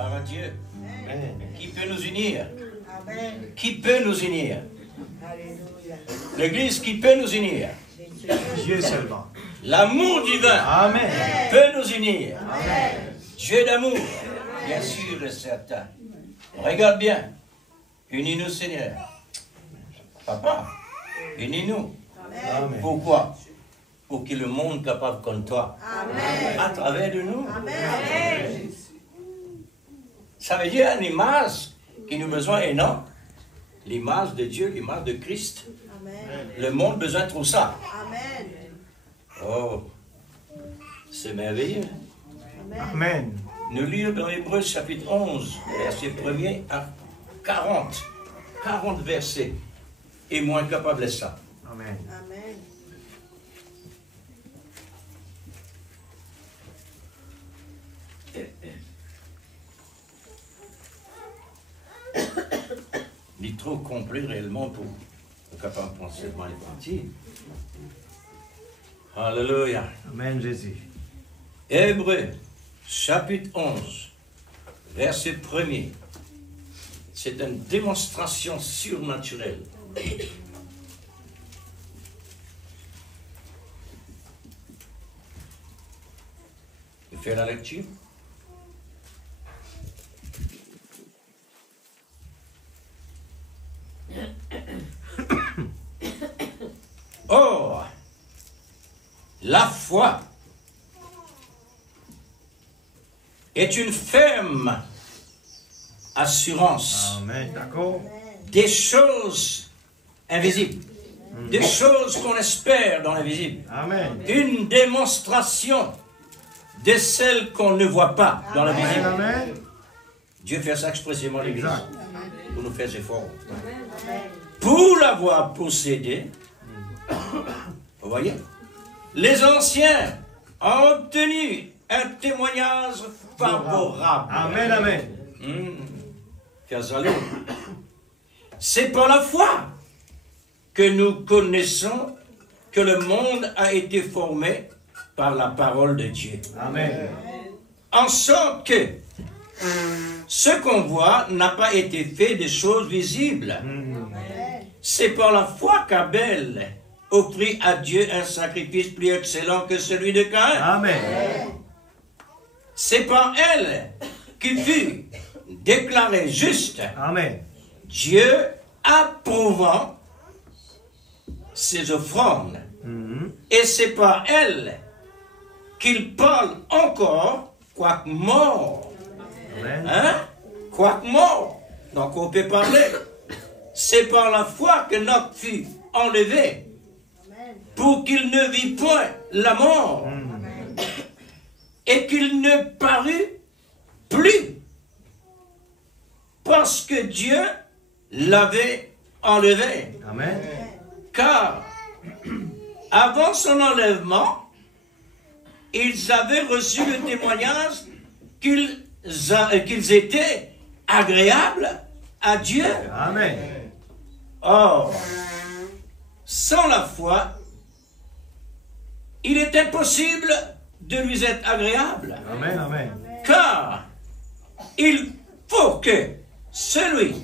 Gloire à Dieu. Amen. Qui peut nous unir? Amen. Qui peut nous unir? Alléluia. L'Église qui peut nous unir. Dieu seulement. L'amour divin Amen. peut nous unir. Amen. Dieu d'amour, bien sûr et certain. Regarde bien. Unis-nous, Seigneur. Papa, unis-nous. Amen. Pourquoi? Pour que le monde capable comme toi, Amen. à travers de nous. Amen. Ça veut dire une image qui nous a besoin énorme. L'image de Dieu, l'image de Christ. Amen. Le monde a besoin de tout ça. Amen. Oh, c'est merveilleux. Amen. Nous lisons dans Hébreux chapitre 11, verset 1er à 40. 40 versets. Et moins capable de ça. Amen. Amen. Il est trop complet réellement pour être capable de penser devant les parties. Alléluia. Amen, Jésus. Hébreux, chapitre 11, verset 1er. C'est une démonstration surnaturelle. Je fais la lecture. Or, la foi est une ferme assurance Amen. D'accord. des choses invisibles, des choses qu'on espère dans l'invisible, Amen. une démonstration de celles qu'on ne voit pas dans Amen. l'invisible. Amen. Dieu fait ça expressément l'Église Exact. pour nous faire effort. Pour l'avoir possédé, vous voyez, les anciens ont obtenu un témoignage favorable. Amen. Amen. Kazalou. C'est par la foi que nous connaissons que le monde a été formé par la parole de Dieu. Amen. En sorte que ce qu'on voit n'a pas été fait de choses visibles. C'est par la foi qu'Abel offrit à Dieu un sacrifice plus excellent que celui de Caïn. Amen. C'est par elle qu'il fut déclaré juste, Amen. Dieu approuvant ses offrandes. Et c'est par elle qu'il parle encore, quoique mort. Amen. Hein? Quoique mort. Donc on peut parler. C'est par la foi que Noc fut enlevé pour qu'il ne vit point la mort et qu'il ne parut plus parce que Dieu l'avait enlevé. Amen. Car avant son enlèvement, ils avaient reçu le témoignage qu'ils étaient agréables à Dieu. Amen. Or, sans la foi, il est impossible de lui être agréable. Amen. Amen. Car il faut que celui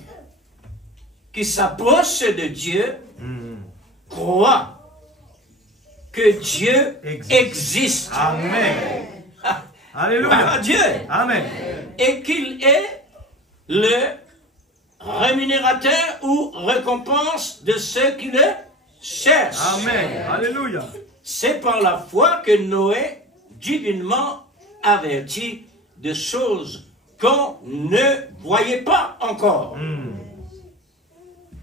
qui s'approche de Dieu croit que Dieu existe. Amen. Gloire Alléluia. à Dieu. Amen. Et qu'il est le rémunérateur ou récompense de ceux qui le cherchent. Amen. Alléluia. C'est par la foi que Noé, divinement averti de choses qu'on ne voyait pas encore,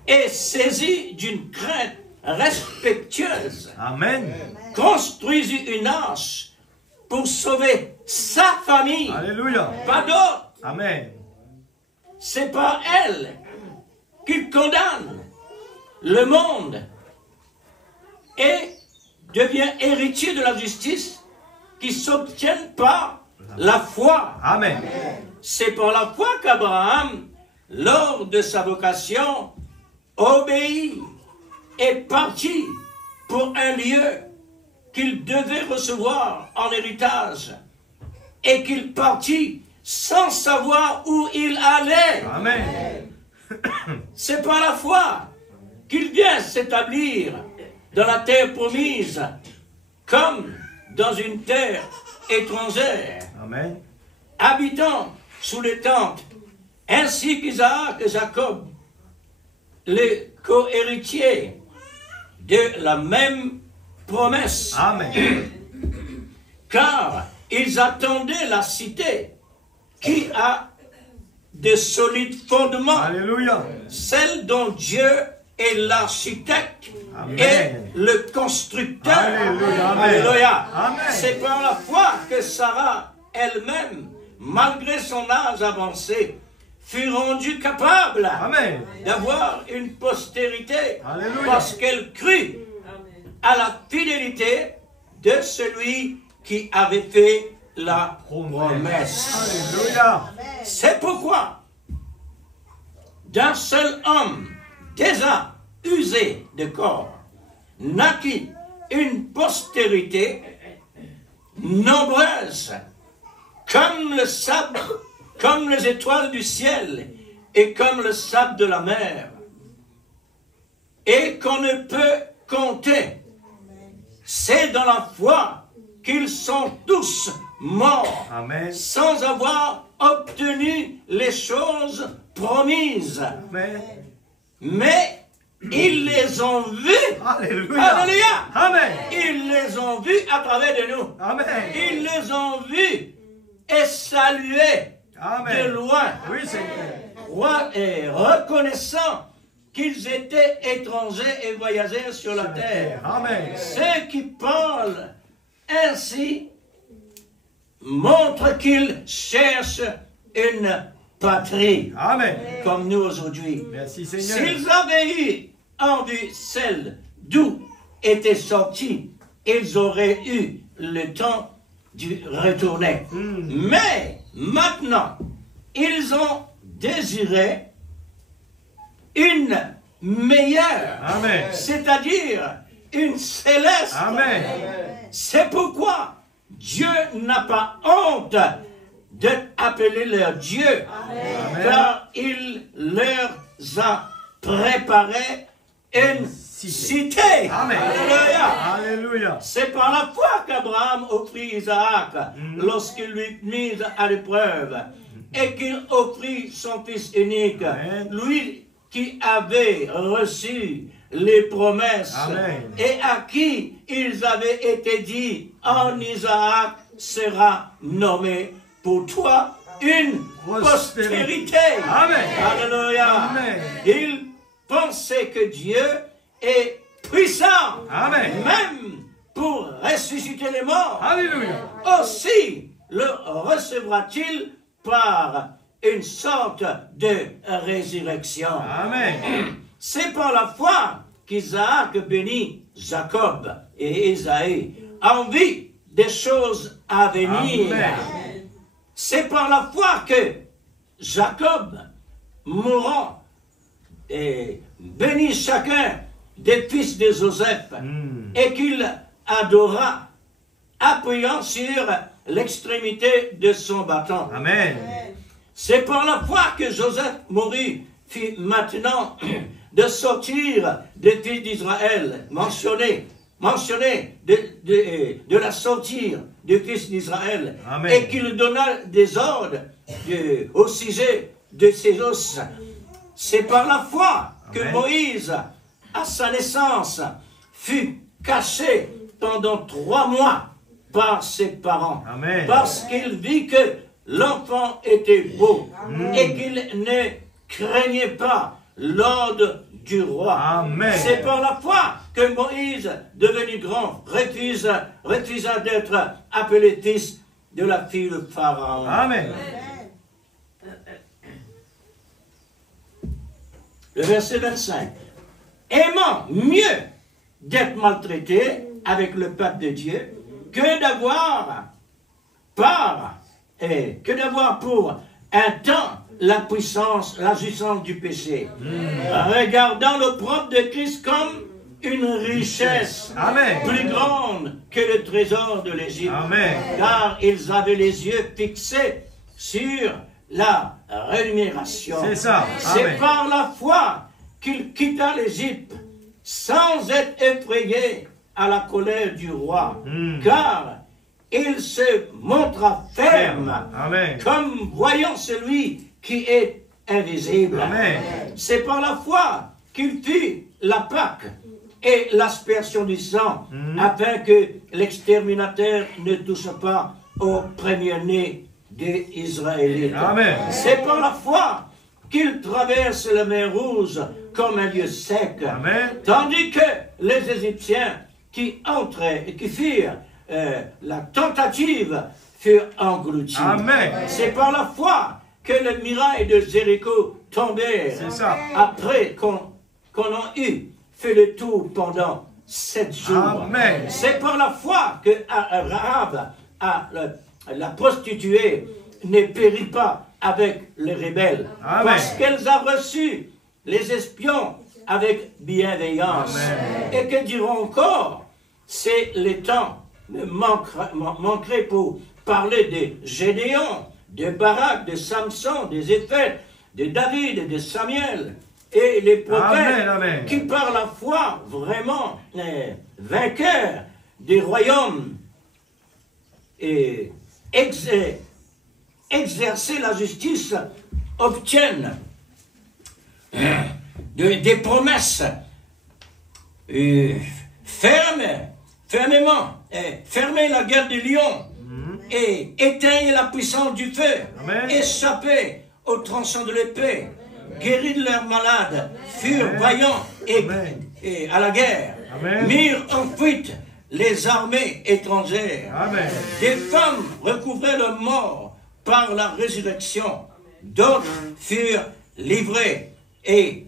et saisi d'une crainte respectueuse, Amen. construisit une arche pour sauver sa famille. Alléluia. Pas d'autre. Amen. C'est par elle qu'il condamne le monde et devient héritier de la justice qui s'obtient par la foi. Amen. C'est par la foi qu'Abraham, lors de sa vocation, obéit et partit pour un lieu qu'il devait recevoir en héritage et qu'il partit sans savoir où il allait. Amen. C'est par la foi qu'il vient s'établir dans la terre promise, comme dans une terre étrangère, Amen. habitant sous les tentes, ainsi qu'Isaac et Jacob, les co-héritiers de la même promesse. Amen. Car ils attendaient la cité qui a de solides fondements, Alléluia. celle dont Dieu est l'architecte Amen. et le constructeur. Alléluia. Amen. Alléluia. Amen. C'est par la foi que Sarah elle-même, malgré son âge avancé, fut rendue capable Amen. d'avoir une postérité. Alléluia. Parce qu'elle crut à la fidélité de celui qui avait fait la promesse. Alléluia. C'est pourquoi d'un seul homme déjà usé de corps naquit une postérité nombreuse comme le sable, comme les étoiles du ciel et comme le sable de la mer, et qu'on ne peut compter. C'est dans la foi qu'ils sont tous morts, Amen. sans avoir obtenu les choses promises. Amen. Mais ils les ont vus. Alléluia. Alléluia. Amen. Ils les ont vus à travers de nous. Amen. Ils les ont vus et salués Amen. de loin, Oui, Seigneur. et reconnaissant qu'ils étaient étrangers et voyageurs sur la terre. Amen. Ceux qui parlent ainsi montrent qu'ils cherchent une patrie, Amen. comme nous aujourd'hui. Merci, Seigneur. S'ils avaient eu en vue celle d'où étaient sortis, ils auraient eu le temps de retourner. Mais maintenant, ils ont désiré une meilleure, Amen. c'est-à-dire une céleste. Amen. C'est pourquoi Dieu n'a pas honte d'appeler leur Dieu, car il leur a préparé une cité. Amen. Alléluia. Alléluia. C'est par la foi qu'Abraham offrit Isaac lorsqu'il lui mit à l'épreuve et qu'il offrit son fils unique, Amen. lui qui avait reçu les promesses. Amen. Et à qui ils avaient été dit, en Isaac sera nommé pour toi une postérité. Amen. Alléluia. Amen. Ils pensaient que Dieu est puissant, Amen. même pour ressusciter les morts. Alléluia. Aussi le recevra-t-il par une sorte de résurrection. Amen. C'est par la foi qu'Isaac bénit Jacob et Ésaü en vue des choses à venir. Amen. C'est par la foi que Jacob, mourant, et bénit chacun des fils de Joseph et qu'il adora, appuyant sur l'extrémité de son bâton. Amen. C'est par la foi que Joseph mourut, fit maintenant de sortir des fils d'Israël, mentionné de la sortir des fils d'Israël, Amen. et qu'il donna des ordres au sujet de ses os. C'est par la foi que Amen. Moïse, à sa naissance, fut caché pendant 3 mois par ses parents. Amen. Parce qu'il vit que l'enfant était beau et qu'il ne craignait pas l'ordre du roi. Amen. C'est par la foi que Moïse, devenu grand, refusa d'être appelé fils de la fille de Pharaon. Amen. Le verset 25. Aimant mieux d'être maltraité avec le peuple de Dieu que d'avoir pour un temps la puissance du péché. Regardant l'opprobre de Christ comme une richesse Amen. plus grande que le trésor de l'Égypte. Amen. Car ils avaient les yeux fixés sur la rémunération. C'est ça. C'est Amen. par la foi qu'il quitta l'Égypte sans être effrayé à la colère du roi, car il se montra ferme, Amen. comme voyant celui qui est invisible. Amen. C'est par la foi qu'il fit la Pâque et l'aspersion du sang, afin que l'exterminateur ne touche pas au premier-né des Israélites. Amen. C'est par la foi qu'il traverse la mer Rouge comme un lieu sec, Amen. tandis que les Égyptiens qui entraient et qui firent la tentative furent engloutis. Amen. C'est par la foi que les murailles de Jéricho tombèrent C'est ça. après qu'on a eu fait le tour pendant 7 jours. Amen. C'est par la foi que Rahab, la prostituée, ne périt pas avec les rebelles. Amen. Parce qu'elle a reçu les espions avec bienveillance. Amen. Et que diront encore, c'est le temps manquerait pour parler de Gédéon, de Barak, de Samson, des Éphètes, de David et de Samuel, et les prophètes Amen, amen. qui par la foi vraiment vainqueurs des royaumes et exercer la justice obtiennent des promesses fermement, fermer la guerre des lions et éteindre la puissance du feu, Amen. échapper au tranchant de l'épée, guérir de leurs malades, furent vaillants et à la guerre, Amen. mirent en fuite les armées étrangères. Amen. Des femmes recouvraient leurs morts par la résurrection, d'autres furent livrés et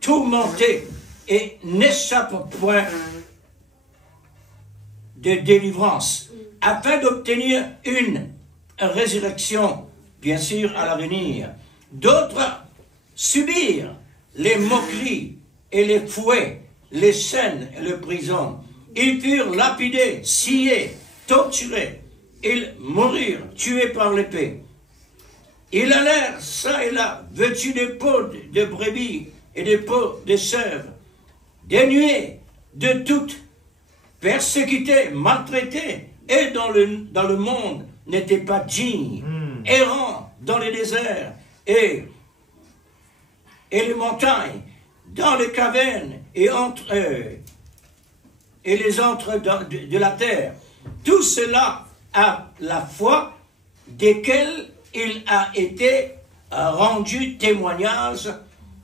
tourmentés et n'échappent point de délivrance, afin d'obtenir une résurrection, bien sûr, à l'avenir. D'autres subirent les moqueries et les fouets, les chaînes et les prisons. Ils furent lapidés, sciés, torturés. Ils moururent, tués par l'épée. Ils allèrent çà et là, vêtus de peaux de brebis et de peaux de chèvres, dénués de toute persécutés, maltraités, et dans le monde n'étaient pas dignes, errants dans les déserts et les montagnes, dans les cavernes et les entres de la terre. Tout cela a la foi desquels il a été rendu témoignage,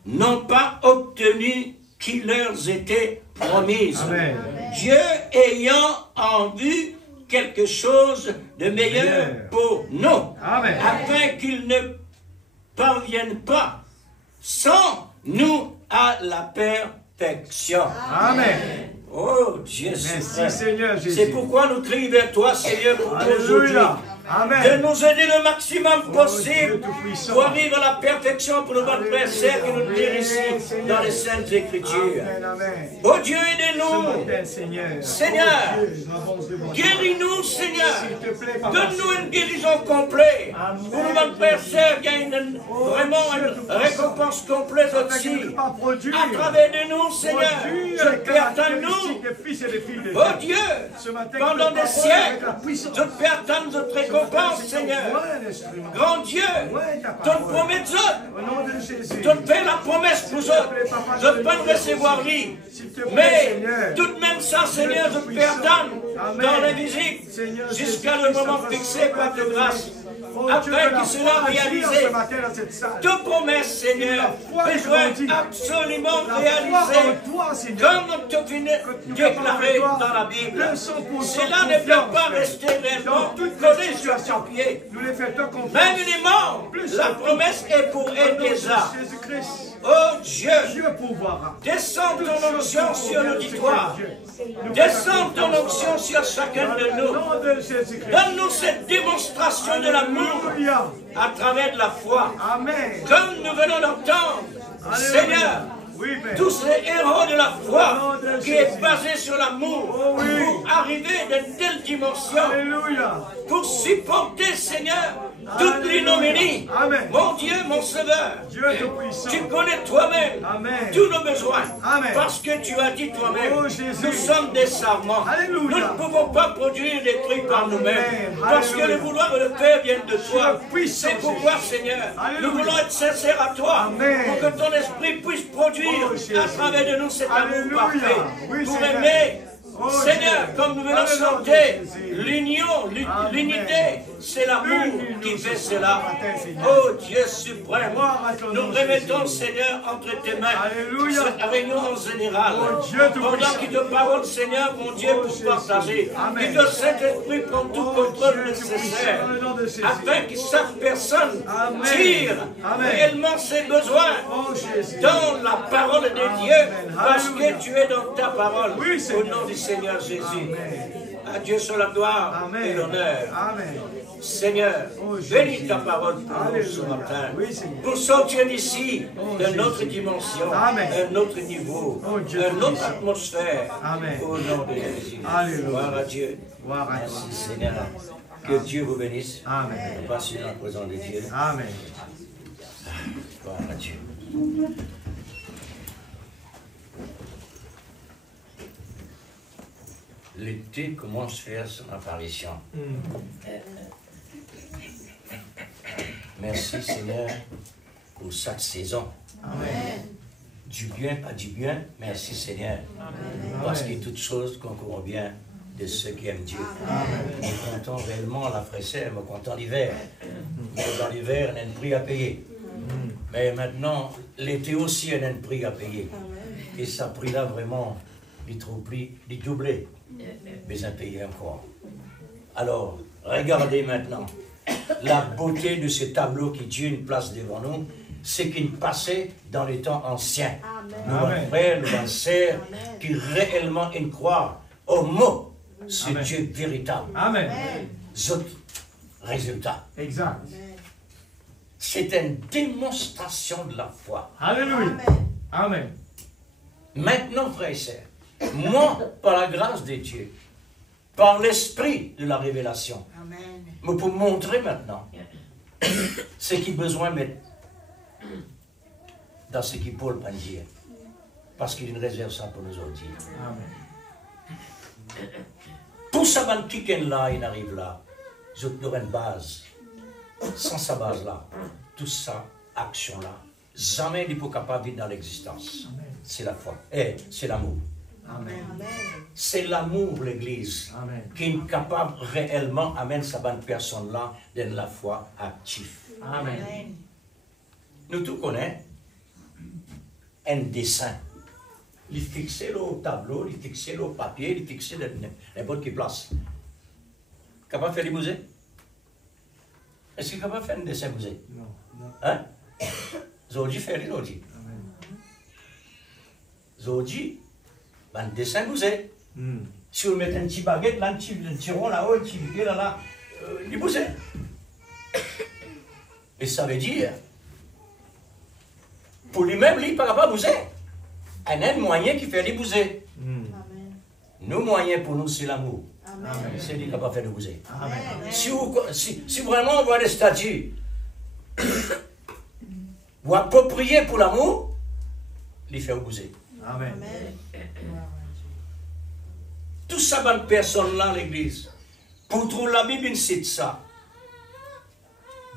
non pas obtenu qui leur était promise. Amen. Dieu ayant en vue quelque chose de meilleur pour nous, Amen. afin qu'ils ne parviennent pas sans nous à la perfection. Amen. Oh Dieu, Merci Seigneur Jésus. c'est pourquoi nous crions vers toi, Seigneur, pour aujourd'hui. Alléluia. De Amen. nous aider le maximum possible Dieu Tout-Puissant. pour arriver à la perfection pour notre Père Saint qui nous tire ici dans les Saintes Écritures. Amen. Amen. Oh Dieu, Ce aidez-nous. matin, Seigneur. Seigneur, Oh Dieu, nous avons devant toi. Guéris-nous, Seigneur. S'il te plaît, Papa. Donne-nous une guérison complète. Amen. Pour notre Père Saint gagne vraiment une récompense complète aussi. Pas produire. À travers de nous, Seigneur. Produire Je les peux attendre caractéristiques nous. des fils et des filles de Oh Dieu. Dieu, Ce matin, pendant que des ta parole siècles, avec la puissance. je peux attendre notre récompense, Seigneur. Grand Dieu, tu te promets de Au nom de Jésus. tu te fais la promesse pour eux. Je peux te recevoir lui. Mais tout de même ça, Seigneur, je peux attendre dans les visites jusqu'à le moment fixé par ta grâce, afin qu'il soit réalisé. Toute promesse, Seigneur, besoin absolument réalisée, comme tu finis déclaré dans la Bible. Cela ne peut pas rester réellement collé sur ton pied. Nous les faisons confiance. Même les morts, la promesse est pour eux déjà. Jésus-Christ. Oh Dieu, Dieu pourvoira. descends ton onction sur l'auditoire. Descends ton onction sur chacun de Au nous. nom de Jésus-Christ. Donne-nous cette démonstration de l'amour Alléluia. à travers de la foi. Amen. Comme nous venons d'entendre, Seigneur, Oui, Père. tous ces héros de la foi qui est basé sur l'amour Oh oui. pour arriver de telles dimensions, Alléluia. pour supporter, Seigneur, toute l'ignominie. Amen. Mon Dieu, mon Sauveur, Dieu Tout-Puissant. tu connais toi-même Amen. tous nos besoins. Amen. Parce que tu as dit toi-même, Oh, Jésus. nous sommes des serments. Alléluia. Nous ne pouvons pas produire des trucs par Amen. nous-mêmes. Parce que Alléluia. le vouloir et le faire viennent de toi. Tu es puissant, C'est pourquoi, Jésus. Seigneur, Alléluia. nous voulons être sincères à toi. Amen. Pour que ton esprit puisse produire Oh, Jésus. à travers de nous cet amour Alléluia. parfait. Oui, Pour Seigneur. aimer. Oh, Seigneur, Jésus. comme nous venons Alléluia, chanter, Jésus. l'union, Amen. l'unité, c'est l'amour Unis-nous qui fait ce cela. matin, Seigneur. Oh Dieu suprême, Gloire à ton nous nom, remettons, Jésus. Seigneur, entre tes mains Alléluia. cette réunion en général. Oh, Dieu Pendant Tout-Puissant. qu'il te parole, Seigneur, mon Dieu, Oh, pour Jésus. partager. Amen. Que le Saint-Esprit prend tout Oh, contrôle Dieu nécessaire, Tout-Puissant, dans le nom de Jésus. afin que chaque personne Amen. tire Amen. réellement ses besoins Oh, Jésus. dans la parole de Amen. Dieu, parce Alléluia. que tu es dans ta parole. Oui, Au Seigneur. nom du Seigneur Jésus. Amen. À Dieu soit la gloire et Amen. l'honneur. Amen. Seigneur, Oh, bénis Jésus. ta parole pour nous ce Alléluia. matin. Oui, Seigneur. Pour sortir d'ici Oh, d'une autre Jésus. dimension, Amen. un autre niveau, Oh, Dieu une autre Tout-Puissant. atmosphère. Amen. Au nom de Jésus. Alléluia. Gloire à Dieu. Gloire à Merci toi. Seigneur. Que Dieu vous bénisse. Amen. Passez dans la présence de Dieu. Amen. Gloire à Dieu. L'été commence à faire son apparition. Merci Seigneur pour cette saison. Amen. Du bien, pas du bien, merci Seigneur. Parce que toutes choses concourent bien de ceux qui aiment Dieu. Nous comptons réellement la fraîcheur, nous comptons l'hiver. Mais dans l'hiver, on a un prix à payer. Mais maintenant, l'été aussi, on a un prix à payer. Et ça prix-là, vraiment, il doublé. Mais un payer encore. Alors, regardez maintenant la beauté de ce tableau qui Dieu nous place devant nous, c'est qu'il passait dans les temps anciens. Nous, Amen. frères, nous, sœurs, qui réellement ils croient au mot, ce Amen. Dieu véritable. Amen. Autres résultats. Exact. C'est une démonstration de la foi. Alléluia. Amen. Maintenant, frères et sœurs, moi, par la grâce de Dieu, par l'esprit de la révélation, je peux montrer maintenant ce qu'il a besoin de mettre dans ce qu'il Paul peut dire. Parce qu'il nous réserve ça pour nous autres. Amen. Pour ça, là, il arrive là, je donne une base. Sans sa base-là, toute sa action-là, jamais il n'est pas capable de vivre dans l'existence. C'est la foi. C'est l'amour. Amen. C'est l'amour, l'Église, Amen. qui est capable réellement d'amener sa bonne personne-là dans la foi active. Amen. Nous tous connaissons un dessin. Il fixé au tableau, il fixé au papier, il fixé dans n'importe quelle place. Capable de faire les bousées? Est-ce qu'il est capable de faire un dessin bousé? Non. Non. Hein? Zodi fait les Zodi. Amen. Zodi, un dessin bousé. Mm. Si vous mettez un petit baguette, là, un petit rond là-haut, un petit pied là, il bousé. Et ça veut dire, pour lui-même, lui, il ne peut pas bouger. Un autre moyen qui fait les bouger. Mm. Nos moyens pour nous, c'est l'amour. Amen. C'est lui qui est capable de faire de bouger. Amen. Si vraiment on voit des statues, vous appropriez pour l'amour, il fait bouger. Amen. Tout ça, bonne personne-là, l'église, pour trouver la Bible, il cite ça.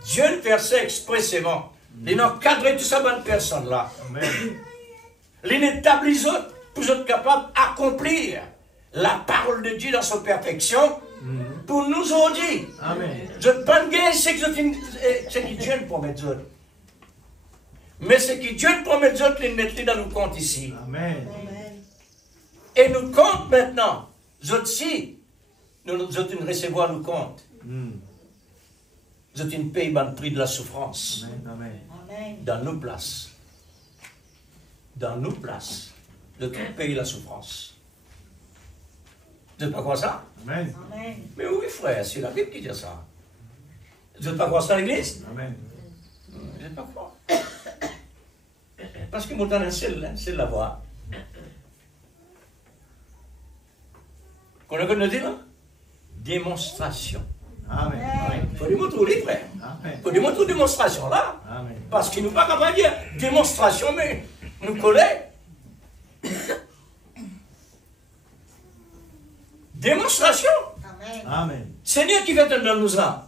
Dieu le fait ça expressément. Il a encadré tout ça, bonne personne-là. Amen. Il établit pour être capable d'accomplir la parole de Dieu dans sa perfection pour nous aujourd'hui. Amen. Je ne pas gagner ce que Dieu nous promet d'autres. Mais ce que Dieu nous promet d'autres, il met dans nos comptes ici. Amen. Et nous compte maintenant. Nous aussi, nous recevoir nos comptes. Mm. Nous payons le prix de la souffrance. Amen. Amen. Dans nos places. Dans nos places. Nous payons la souffrance. Vous n'êtes pas quoi ça? Amen. Mais oui, frère, c'est la Bible qui dit ça. Vous n'êtes pas quoi ça à l'église? Amen. Je n'ai pas quoi. Parce que mon temps, c'est la voix. Qu'on a connu dire là? Démonstration Amen. Il faut démontrer les frères. Amen. Il faut démontrer une démonstration là. Amen. Parce qu'il nous pas capable de dire démonstration, mais nous coller. Démonstration. Amen. Amen. Seigneur qui fait dans nous ça.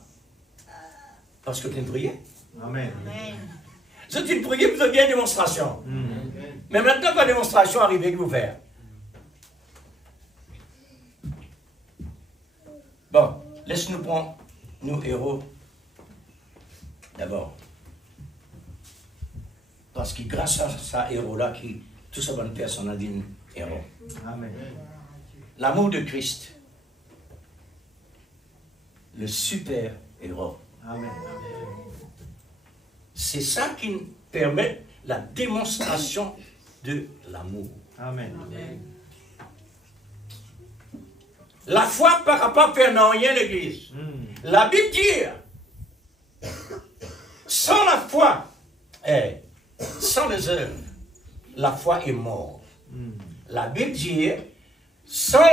Parce que tu as prié. Amen. Amen. Si tu prié, vous avez bien démonstration. Mais maintenant, quand la démonstration arrive, que vous faire? Bon, laisse-nous prendre, nous héros, d'abord. Parce que grâce à ce héros-là, qui tout ça bonne personne a dit héros. Amen. L'amour de Christ, le super héros. Amen. C'est ça qui nous permet la démonstration de l'amour. Amen. La foi par rapport à faire rien l'église. La Bible dit, sans la foi, sans les œuvres, la foi est morte. La Bible dit, sans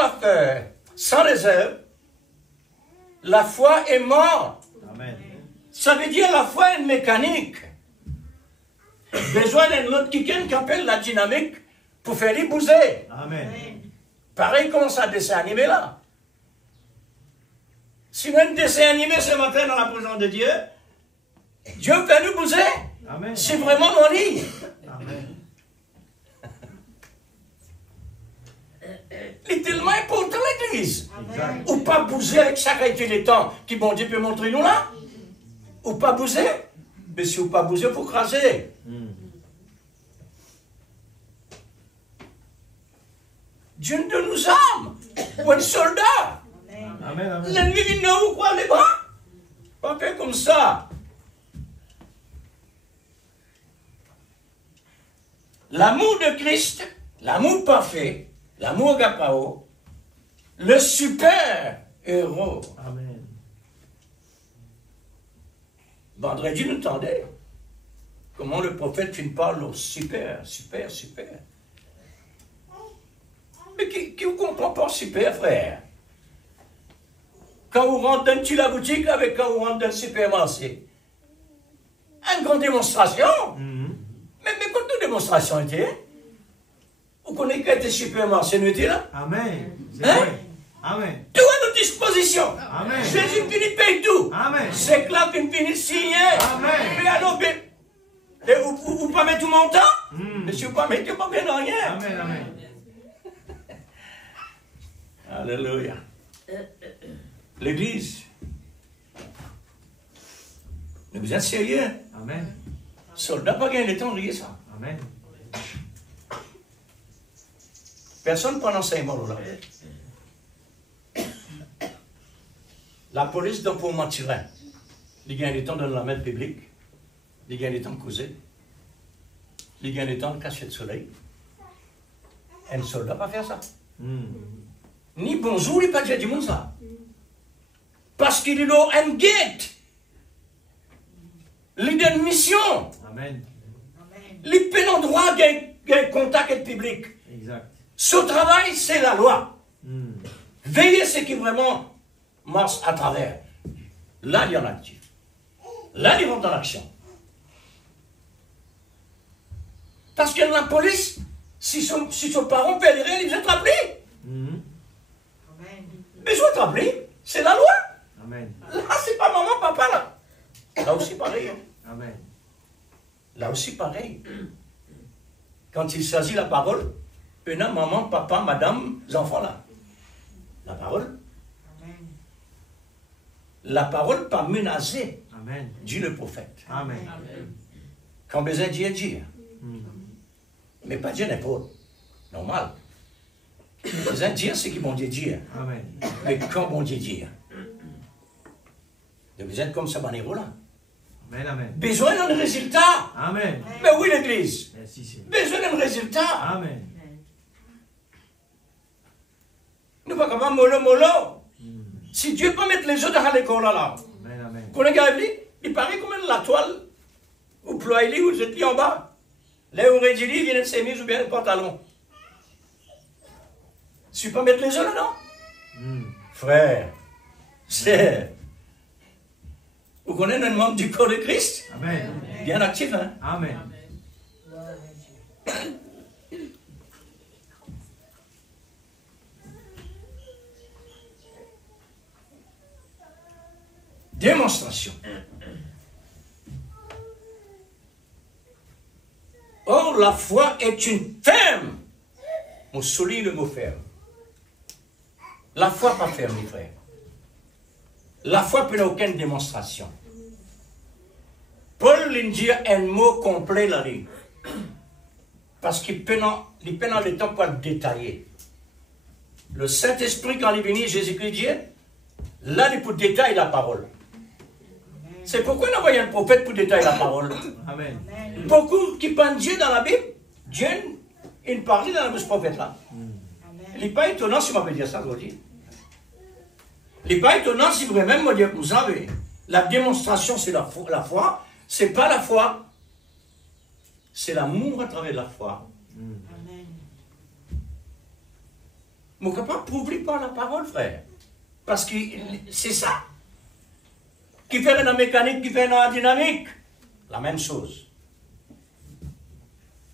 les œuvres, la foi est morte. Amen. Ça veut dire la foi est une mécanique. Besoin d'un autre qui appelle la dynamique pour faire les bouger. Amen. Pareil comme ça, dessin animé là. Si un dessin animé ce matin dans la présence de Dieu, Dieu fait nous bouger. Amen. C'est vraiment mon lit. Amen. C'est tellement important l'église. Exact. Ou pas bouger avec chaque été les temps qui bon Dieu peut montrer nous là. Ou pas bouger. Mais si vous pas bouger, il faut craser. Dieu ne donne nous armes. Ou un soldat. Amen. Amen. L'ennemi dit non, ou quoi les bras? Pas faire comme ça. L'amour de Christ, l'amour parfait, l'amour agapao, le super héros. Amen. Vendredi, nous entendait comment le prophète finit parle au super. Mais qui ne comprend pas super, frère? Quand vous rentrez dans la boutique, avec quand vous rentrez dans le supermarché, une grande démonstration. Mais quand toute démonstration était, vous connaissez qu'il y a des supermarchés, nous étions là? Amen. C'est Hein? vrai. Amen. Tout à notre disposition. Amen. Jésus finit paye tout. Amen. C'est que là qu'il finit signer. Amen. Mais alors, vous pas mettre tout mon temps? Mais si vous pas mettre, vous pas mettre rien. Amen. Amen. Alléluia. L'église. Nous vous êtes sérieux? Amen. Soldat, pas gagner le temps de lire ça. Amen. Personne prend l'enseignement là. La police, donc, pour mentir, il gagne le temps de la mettre publique, il gagne le temps de causer, il gagne le temps de cacher le soleil. Un soldat va faire ça. Ni bonjour, ni pas déjà du monde ça. Parce qu'il est dans un gate. Il a une mission. Amen. Il peut en droit de contact avec le public. Exact. Ce travail, c'est la loi. Veillez ce qui vraiment marche à travers. Là, il y en a actif. Là, ils vont dans l'action. Parce que la police, si son parent peut aller, il doit rappeler. Mais je dois te rappeler, c'est la loi. Amen. Là, c'est pas maman, papa, là. Là aussi, pareil. Amen. Là aussi, pareil. Quand il s'agit de la parole, maintenant, maman, papa, madame, les enfants, là. La parole. La parole pas menacée, Amen. dit le prophète. Amen. Quand besoin dire, dire. Mais pas dire n'importe. Normal. Besoin dire, c'est qui bon Dieu dire. Amen. Mais quand bon Dieu dire. Donc vous êtes comme ça, Banero, là. Amen. Amen. Besoin d'un résultat. Amen. Mais oui, l'église. Merci, Seigneur. Besoin d'un résultat. Amen. Nous ne pouvons pas mollo. Si Dieu peut mettre les autres dans l'école là, Amen. Amen. qu'on regarde, il paraît comme la toile, ou ploie-li, ou jette-li en bas. Là où on rédige, il vient de chemise ou bien le pantalon. Si tu peux mettre les autres là-dedans, frère, c'est Vous connaissez un membre du corps de Christ? Amen. Bien actif, hein? Amen. Démonstration. Or, la foi est une ferme. On souligne le mot ferme. La foi pas ferme, mes frères. La foi peut n'a aucune démonstration. Paul lui dit un mot complet là. Parce qu'il peut dans le temps pour le détailler. Le Saint-Esprit, quand il est venu, Jésus-Christ dit, là, il peut détailler la parole. C'est pourquoi nous voyons un prophète pour détailler la parole. Amen. Beaucoup qui pensent Dieu dans la Bible, Dieu, il parle dans la bouche prophète-là. Il n'est pas étonnant si on peut dire ça aujourd'hui. Il n'est pas étonnant si vous pouvez même me dire que vous savez, la démonstration c'est la foi, c'est pas la foi, c'est l'amour à travers la foi. Mais on ne peut pas prouver par la parole, frère. Parce que c'est ça. Qui fait dans la mécanique, qui fait dans la dynamique. La même chose.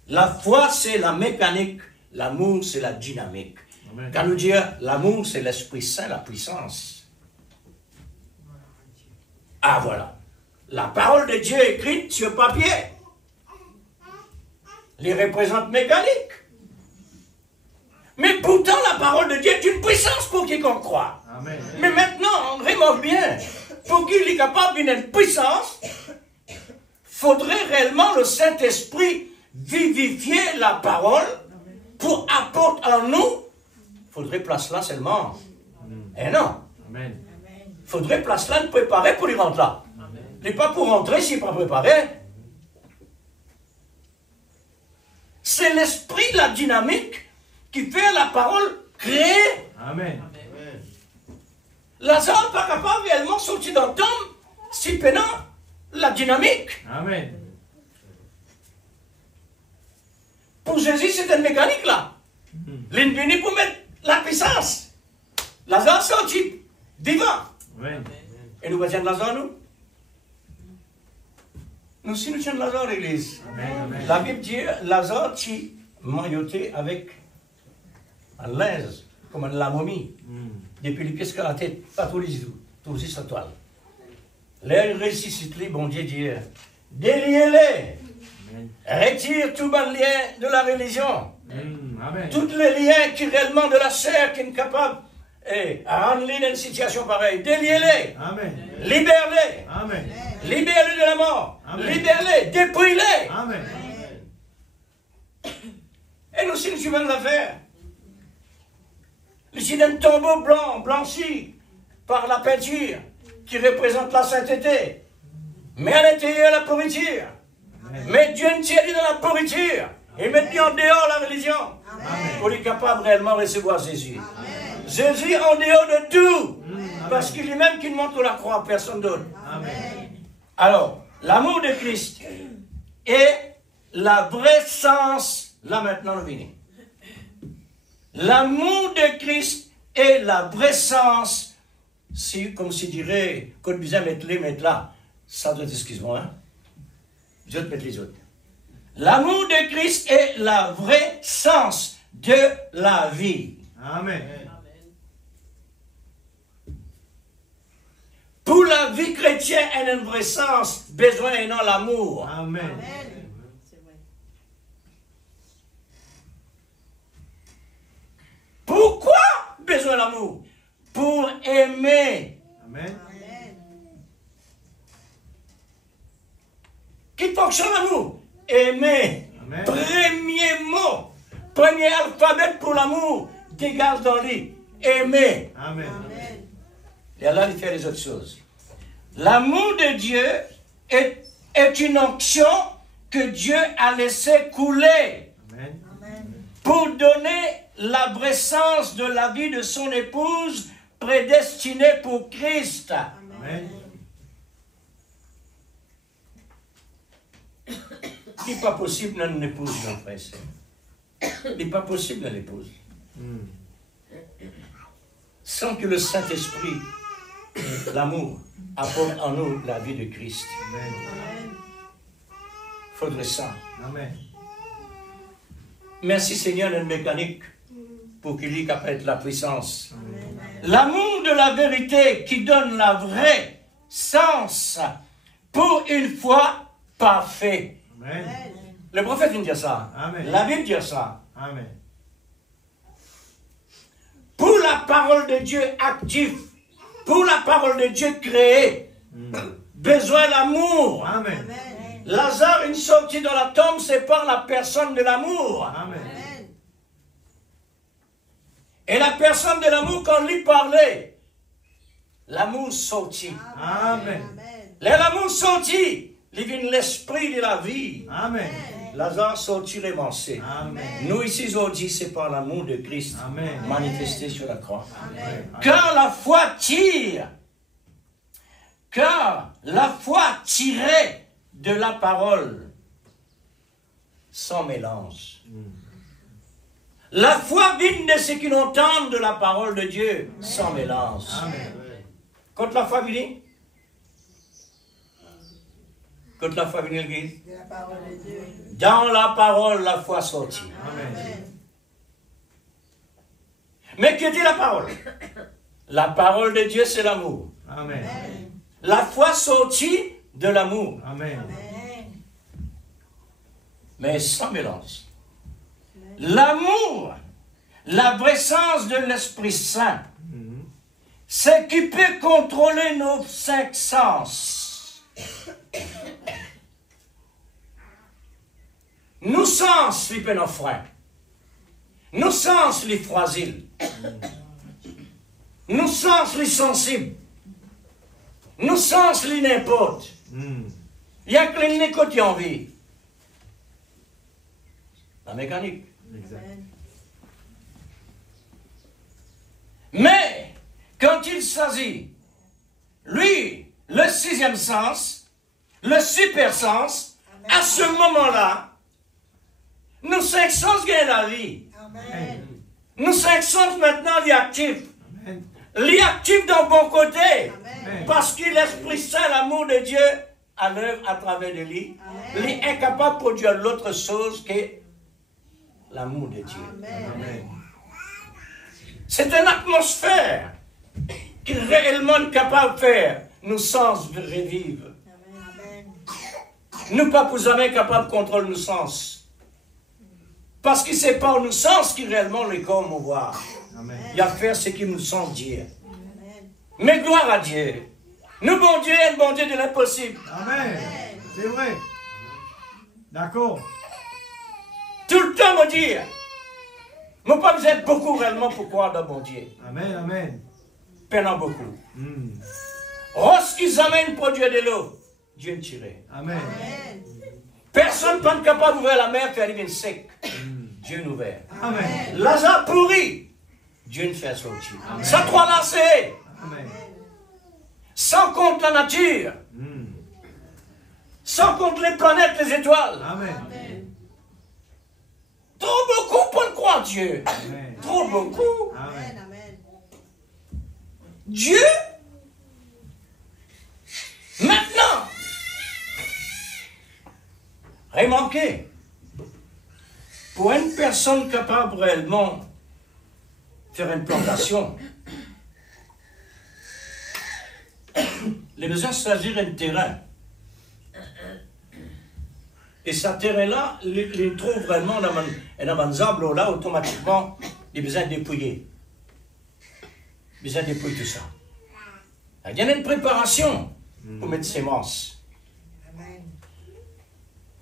La foi, c'est la mécanique. L'amour, c'est la dynamique. Amen. Quand nous disons l'amour, c'est l'Esprit Saint, la puissance. Ah, voilà. La parole de Dieu écrite sur papier les représente mécaniques. Mais pourtant, la parole de Dieu est une puissance pour quiconque croit. Amen. Mais maintenant, remarque bien, pour qu'il est capable d'une puissance, faudrait réellement le Saint-Esprit vivifier la parole pour apporter en nous. Faudrait place là seulement. Et non. Amen. Faudrait place là de préparer pour y rentrer là. Il n'est pas pour rentrer s'il n'est pas préparé. C'est l'esprit, la dynamique qui fait la parole créer. Amen. Lazare n'est pas capable réellement de sortir d'un tombe si peinant la dynamique. Amen. Pour Jésus, c'est une mécanique là. L'ennemi pour mettre la puissance. Lazare sorti, vivant. Amen. Et nous voyons Lazare, nous? Nous aussi, nous sommes Lazare, l'église. Amen. La Bible dit Lazare qui mailloté avec un linge, comme la momie, depuis les pieds jusqu'à la tête, pas tous les jours, tous les toile. L'air ressuscite, bon Dieu dit, déliez-les, retire tout bon lien de la religion, Amen. tous les liens qui réellement de la chair qui est capable à rendre dans une situation pareille, déliez-les, Amen. libère-les, Amen. libère-les de la mort, Amen. libère-les, dépouille-les. Amen. Et nous aussi, nous suivons l'affaire. Ici, un tombeau blanc, blanchi par la peinture, qui représente la sainteté. Mais à l'intérieur, la pourriture. Mais Dieu nous tient dans la pourriture. Et met en dehors la religion. Pour être capable réellement de recevoir Jésus. Jésus en dehors de tout. Parce qu'il est même qui ne montre la croix à personne d'autre. Alors, l'amour de Christ est la vraie sens. Là maintenant, le venez. L'amour de Christ est la vraie sens. Si, comme si dirait, quand vous mettre là, ça doit être, excuse-moi, hein? Vous autres mettez les autres. L'amour de Christ est la vraie sens de la vie. Amen. Pour la vie chrétienne, elle a un vrai sens, besoin et non l'amour. Amen. Pourquoi besoin d'amour? Pour aimer. Amen. Qui fonctionne l'amour? Aimer. Amen. Premier mot, premier alphabet pour l'amour, dégage dans lui. Aimer. Amen. Et là, il fait les autres choses. L'amour de Dieu est une onction que Dieu a laissé couler Amen. pour donner la vraie sens de la vie de son épouse prédestinée pour Christ. Amen. Il n'est pas possible dans une épouse, mon frère. Il n'est pas possible dans l'épouse. Sans que le Saint-Esprit, l'amour, apporte en nous la vie de Christ. Amen. Faudrait ça. Amen. Merci Seigneur, notre mécanique, pour qu'il y ait la puissance. L'amour de la vérité qui donne la vraie sens pour une foi parfaite. Amen. Le prophète vient dire ça. Amen. La Bible dit ça. Amen. Pour la parole de Dieu active, pour la parole de Dieu créée, besoin d'amour. Amen. Lazare, une sortie dans la tombe, c'est par la personne de l'amour. Amen. Et la personne de l'amour, quand on lui parlait, l'amour sortit. Amen. L'amour sortit, il vient l'esprit de la vie. Amen. Lazare sortit l'émancé. Amen. Nous ici aujourd'hui, c'est par l'amour de Christ Amen. manifesté sur la croix. Amen. Car la foi tire. Car la foi tirée de la parole sans mélange. La foi vient de ceux qui entendent de la parole de Dieu sans mélange. Amen. Quand la foi vient, quand la foi vient, l'église, dans la parole, la foi sortit. Amen. Mais que dit la parole? La parole de Dieu, c'est l'amour. Amen. La foi sortit de l'amour, Amen. mais sans mélange. L'amour, la vraie sens de l'Esprit Saint, c'est qui peut contrôler nos 5 sens. Nos sens, les pénofrins. Nos sens, les froisiles. Nos sens, les sensibles. Nos sens, les n'importe. Il n'y a que les nez qui en vie. La mécanique. Exact. Mais, quand il s'agit, lui, le 6e sens, le super sens, à ce moment-là, nous 5 sens gagnent la vie. Nous 5 sens maintenant, les actifs. Amen. Les actifs d'un bon côté. Amen. Parce que l'Esprit Saint, l'amour de Dieu, à l'œuvre à travers de lui, il est incapable de produire l'autre chose que l'amour de Dieu. Amen. C'est une atmosphère qu'il est réellement capable de faire. Nos sens revivent. Nous pas pour jamais capables de contrôler nos sens. Parce que c'est par nos sens qui réellement les corps vont voir. Amen. Il y a à faire ce qui nous sent dire. Mais gloire à Dieu. Nous, bon Dieu, est le bon Dieu de l'impossible. Amen. C'est vrai. D'accord. Tout le temps, mon Dieu. Mais pas vous êtes beaucoup réellement pour croire dans mon Dieu. Amen. Amen. Pendant beaucoup. Lorsqu'ils amènent produire de l'eau, Dieu ne tirait. Amen. Personne n'est capable d'ouvrir la mer, faire une sec. Dieu nous ouvert. Amen. Lazare pourri, Dieu nous fait sortir. Ça trois lancés, Amen. sans compte la nature, sans compte les planètes, les étoiles. Amen. Trop beaucoup pour le croire Dieu. Amen. Trop beaucoup. Amen. Dieu, maintenant, remarquez, pour une personne capable réellement de faire une plantation, il a besoin de choisir un terrain. Et ce terrain-là, il trouve vraiment un avanzable là, automatiquement, il a besoin de dépouiller. Il a besoin de dépouiller tout ça. Il y a une préparation pour mettre semences.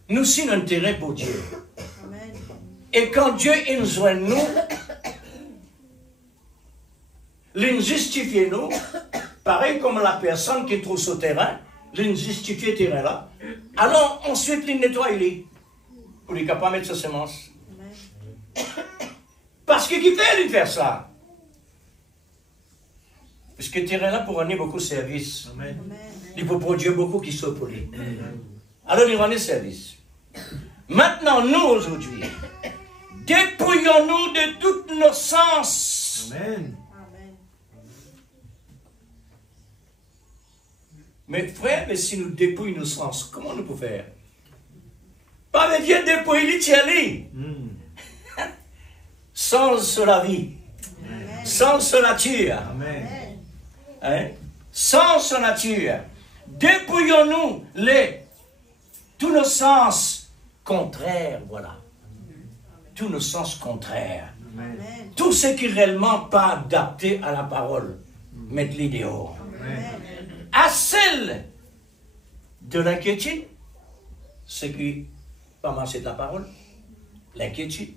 Nous sommes un terrain pour Dieu. Et quand Dieu nous joint nous, il nous justifie nous, pareil comme la personne qui trouve ce terrain, il nous justifie ce terrain-là. Alors ensuite, il nettoie les pour lui capable de mettre ses semences. Parce que qui fait lui faire ça? Parce que le terrain-là pour rendre beaucoup de service. Amen. Il peut produire beaucoup qui sont pour lui. Alors il rend service. Maintenant, nous aujourd'hui, dépouillons-nous de tous nos sens. Amen. Mais frère, mais si nous dépouillons nos sens, comment nous pouvons faire? Pas de Dieu dépouiller les sans la vie, sans sa nature, Amen. hein? Sans sa nature, dépouillons-nous tous nos sens contraires, voilà. Tous nos sens contraires. Amen. Tout ce qui est réellement pas adapté à la parole, mettez-les dehors. Amen. À celle de l'inquiétude, ce qui pas marcher de la parole, l'inquiétude,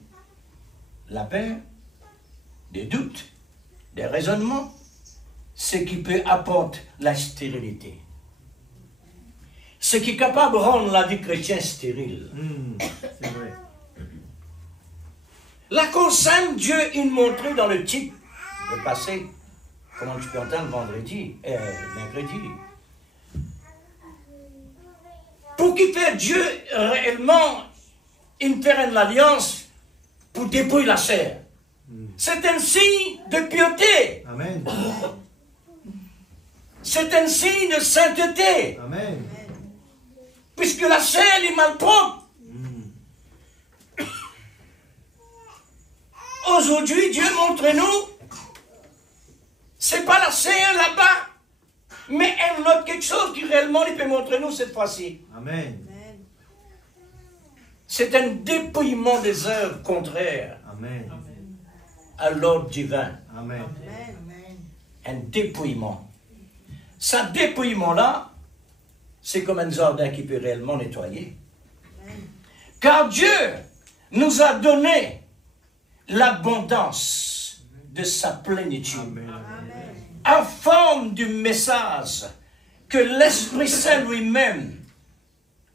la peur, des doutes, des raisonnements, ce qui peut apporter la stérilité. Ce qui est capable de rendre la vie chrétienne stérile. C'est vrai. La concerne Dieu, il montrait dans le titre, le passé, comment tu peux entendre vendredi, mercredi. Pour qu'il fait Dieu réellement, il fait une alliance pour dépouiller la chair. C'est un signe de piété. Amen. C'est un signe de sainteté. Amen. Puisque la chair est malpropre. Aujourd'hui, Dieu montre-nous, c'est pas la chair là-bas, mais un autre quelque chose qui réellement il peut montrer nous cette fois-ci. Amen. C'est un dépouillement des œuvres contraires Amen. à l'ordre divin. Amen. Un dépouillement. Ce dépouillement-là, c'est comme un jardin qui peut réellement nettoyer. Car Dieu nous a donné l'abondance de sa plénitude. Amen. En forme du message que l'Esprit Saint lui-même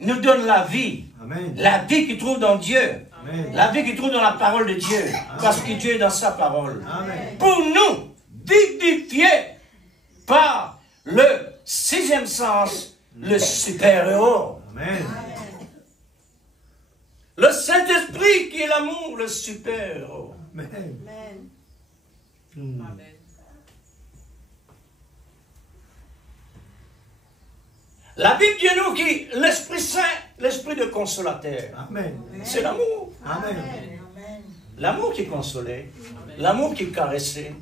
nous donne la vie. Amen. La vie qu'il trouve dans Dieu. Amen. La vie qu'il trouve dans la parole de Dieu. Parce que Dieu est dans sa parole. Amen. Pour nous, vivifiés par le sixième sens, le super-héros. Amen. Le Saint-Esprit qui est l'amour, le super-héros. Amen. La Bible dit nous qui l'Esprit Saint, l'Esprit de consolateur. Amen. C'est l'amour. Amen. L'amour qui consolait, l'amour qui caressait,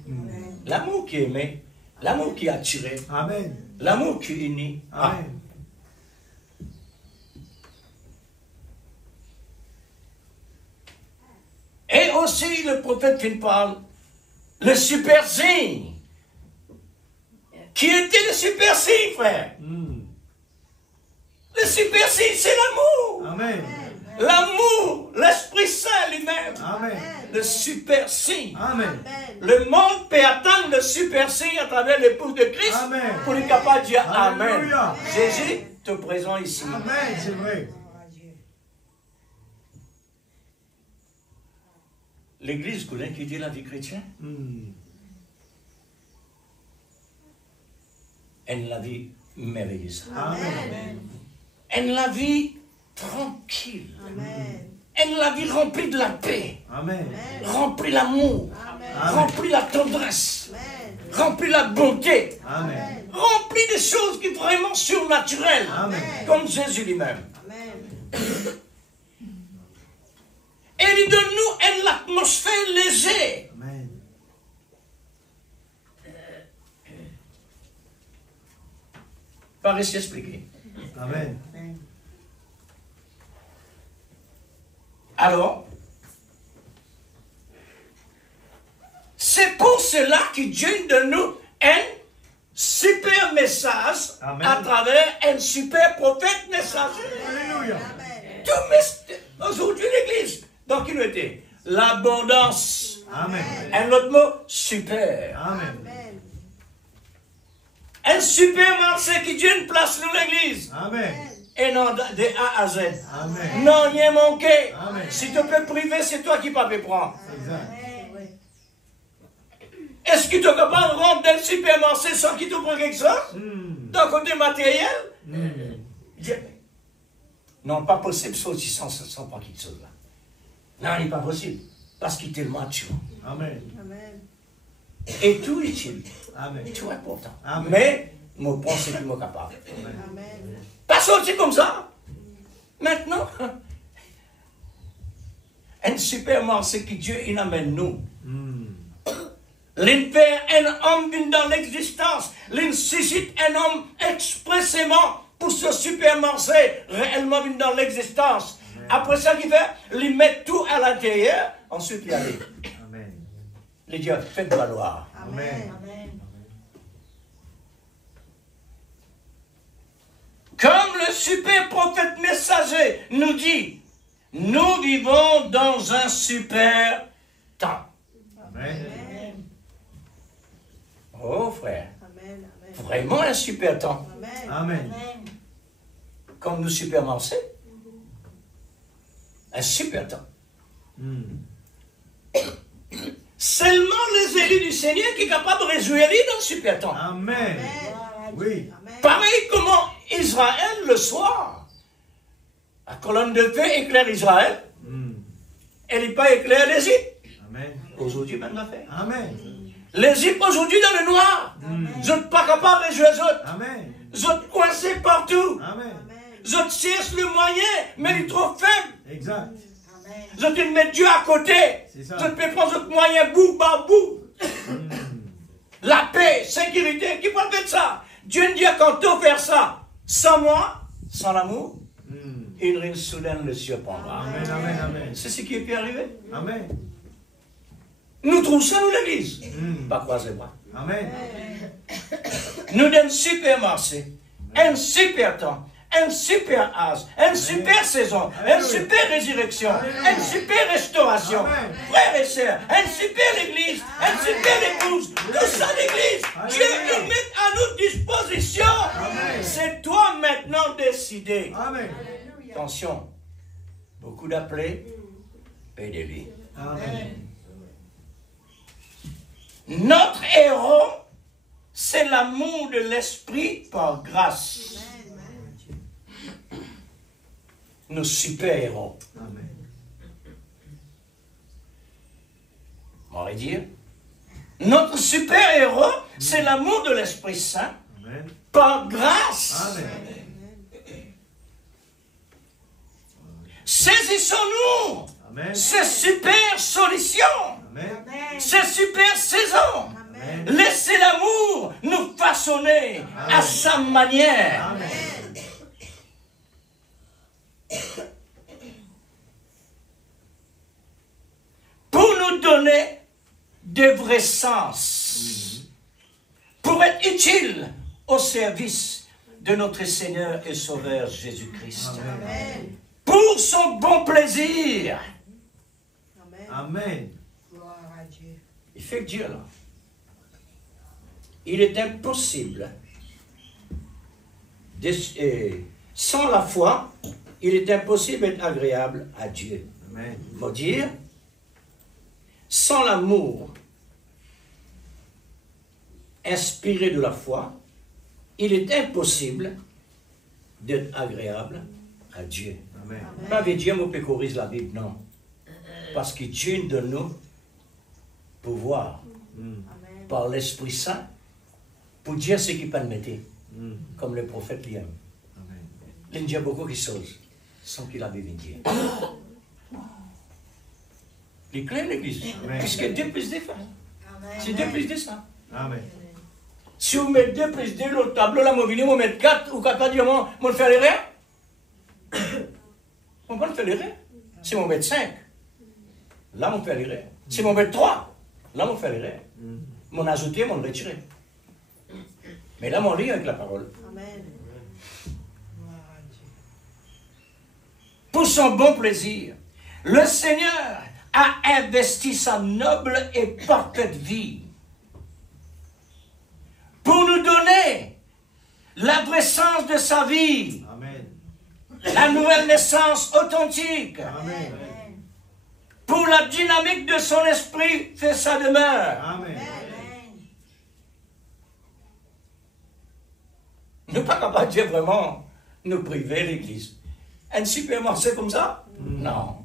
l'amour qui aimait, l'amour qui attirait, Amen. l'amour qui unit. Ah. Amen. Et aussi le prophète qui parle, le super signe. Qui était le super signe, frère? Le super signe, c'est l'amour. Amen. L'amour, l'Esprit Saint lui-même. Amen. Le super signe. Amen. Le monde peut attendre le super signe à travers l'épouse de Christ Amen. pour être capable de dire Amen. Alléluia. Jésus te présent ici. Amen. C'est vrai. L'Église, Coulin, qui dit la vie chrétienne, elle la vie merveilleuse. Amen. Elle la vie tranquille. Elle la vie remplie de la paix, Amen. remplie l'amour, remplie la tendresse, remplie la bonté, Amen. remplie des choses qui sont vraiment surnaturelles, Amen. comme Jésus lui-même. Et il donne-nous une atmosphère légère. Amen. Par ici expliqué. Amen. Alors, c'est pour cela que Dieu donne nous un super message Amen. à travers un super prophète messager. Alléluia. Aujourd'hui, l'Église, donc il était l'abondance. Amen. Un autre mot, super. Amen. Un supermarché qui Dieu place dans l'Église. Amen. Et non de A à Z. Amen. Non, rien manqué. Amen. Si tu peux priver, c'est toi qui peux prendre. Exact. Est-ce que tu es capable de rentrer dans le supermarché sans qu'il te prenne quelque chose? D'un côté matériel? Non, pas possible, sauf si sans pas quelque chose là. Non, il n'est pas possible. Parce qu'il est tellement mature. Amen. Et tout utile. Amen. Tout important. Amen. Mais Je pense que je suis capable. Amen. Pas sorti comme ça. Maintenant, un super marché que Dieu il amène nous. L'in fait un homme vient dans l'existence. L'in suscite un homme expressément pour ce super marché réellement vient dans l'existence. Après ça, il fait, il met tout à l'intérieur, ensuite il allait. Amen. Les dieux, faites valoir. Amen. Comme le super prophète messager nous dit, nous vivons dans un super temps. Amen. Oh frère, Amen. vraiment un super temps. Amen. Amen. Comme nous super marché. Un super temps. Seulement les élus du Seigneur qui sont capables de réjouir dans le super temps. Amen. Oui. Pareil comment Israël le soir, la colonne de feu éclaire Israël, elle n'est pas éclaire l'Égypte. Amen. Aujourd'hui, même l'affaire. Amen. L'Égypte aujourd'hui dans le noir. Vous n'êtes pas capable de réjouir les autres. Amen. Vous êtes coincés partout. Amen. Vous êtes cherchent le moyen, mais il est trop faible. Exact. Vous êtes mettre Dieu à côté. C'est ça. Vous êtes prendre votre moyen bout par bout. La paix, sécurité, qui peut faire ça? Dieu nous dit quand on fait ça, sans moi, sans l'amour, une rime soudaine le surprendra. Amen. Amen. Amen. C'est ce qui est pu arriver. Amen. Nous trouvons ça, nous, l'église. Pas croiser moi. Amen. Nous donnons super marché, un super temps, un super âge, une super saison, une super résurrection, une super restauration. Amen. Frères et sœurs, une super église, une super épouse, tout ça l'église. Dieu il met à notre disposition. C'est toi maintenant décider. Amen. Attention, beaucoup d'appelés et des lits. Amen. Notre héros, c'est l'amour de l'esprit par grâce. Nos super-héros. Amen. On va dire. Notre super-héros, c'est l'amour de l'Esprit Saint Amen. par grâce. Amen. Saisissons-nous Amen. ces super solutions, Amen. ces super saisons. Amen. Laissez l'amour nous façonner à sa manière. Amen. Pour nous donner de vrais sens, pour être utile au service de notre Seigneur et Sauveur Jésus-Christ. Amen. Pour son bon plaisir. Amen. Amen. Gloire à Dieu. Il fait que Dieu là. Il est impossible, sans la foi, il est impossible d'être agréable à Dieu. Amen. Faut dire, sans l'amour inspiré de la foi, il est impossible d'être agréable à Dieu. Amen. Pas avec Dieu, on peut corriger la Bible, non. Parce que Dieu donne nous pouvoir par l'Esprit Saint pour dire ce qu'il peut nous mettre, comme le prophète Liam. Amen. Il dit beaucoup de choses sans qu'il a besoin de Dieu. Il est clair l'église. Amen. Puisque 2 plus 2 fait. C'est 2 plus 2 ça. Amen. Si vous mettez 2 plus 2, le tableau là, vous mettez 4 ou 4 dire, moi, je ne fais rien. On ne fait rien. Si on met 5, là, on fait rien. Si on met 3, là, on fait rien. Mon ajouté, mon retiré. Mais là, mon lit avec la parole. Amen. Gloire à Dieu. Pour son bon plaisir, le Seigneur a investi sa noble et parfaite vie pour nous donner la vraie sens de sa vie, Amen. la nouvelle naissance authentique, Amen. pour la dynamique de son esprit fait sa demeure. Amen. Nous ne sommes pas capables de dire vraiment nous priver l'Église. Un super marché comme ça? Non.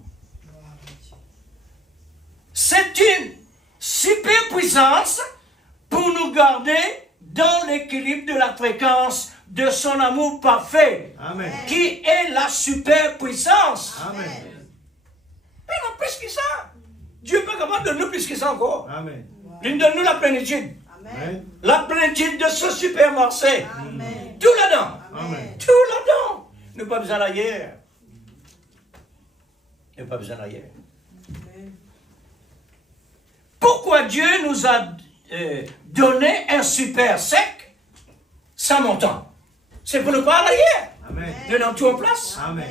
C'est une super puissance pour nous garder dans l'équilibre de la fréquence de son amour parfait, Amen. qui est la superpuissance. Amen. Mais non, plus que ça. Dieu n'est pas capable de nous plus que ça encore. Amen. Il donne-nous la plénitude. Amen. La plénitude de ce super morceau. Amen. Tout là-dedans. Amen. Tout là-dedans. Nous pas besoin d'ailleurs. Nous pas besoin d'ailleurs. Pourquoi Dieu nous a donné un super sec sans montant? C'est pour ne pas aller ailleurs. Amen. Nous avons tout en place. Amen.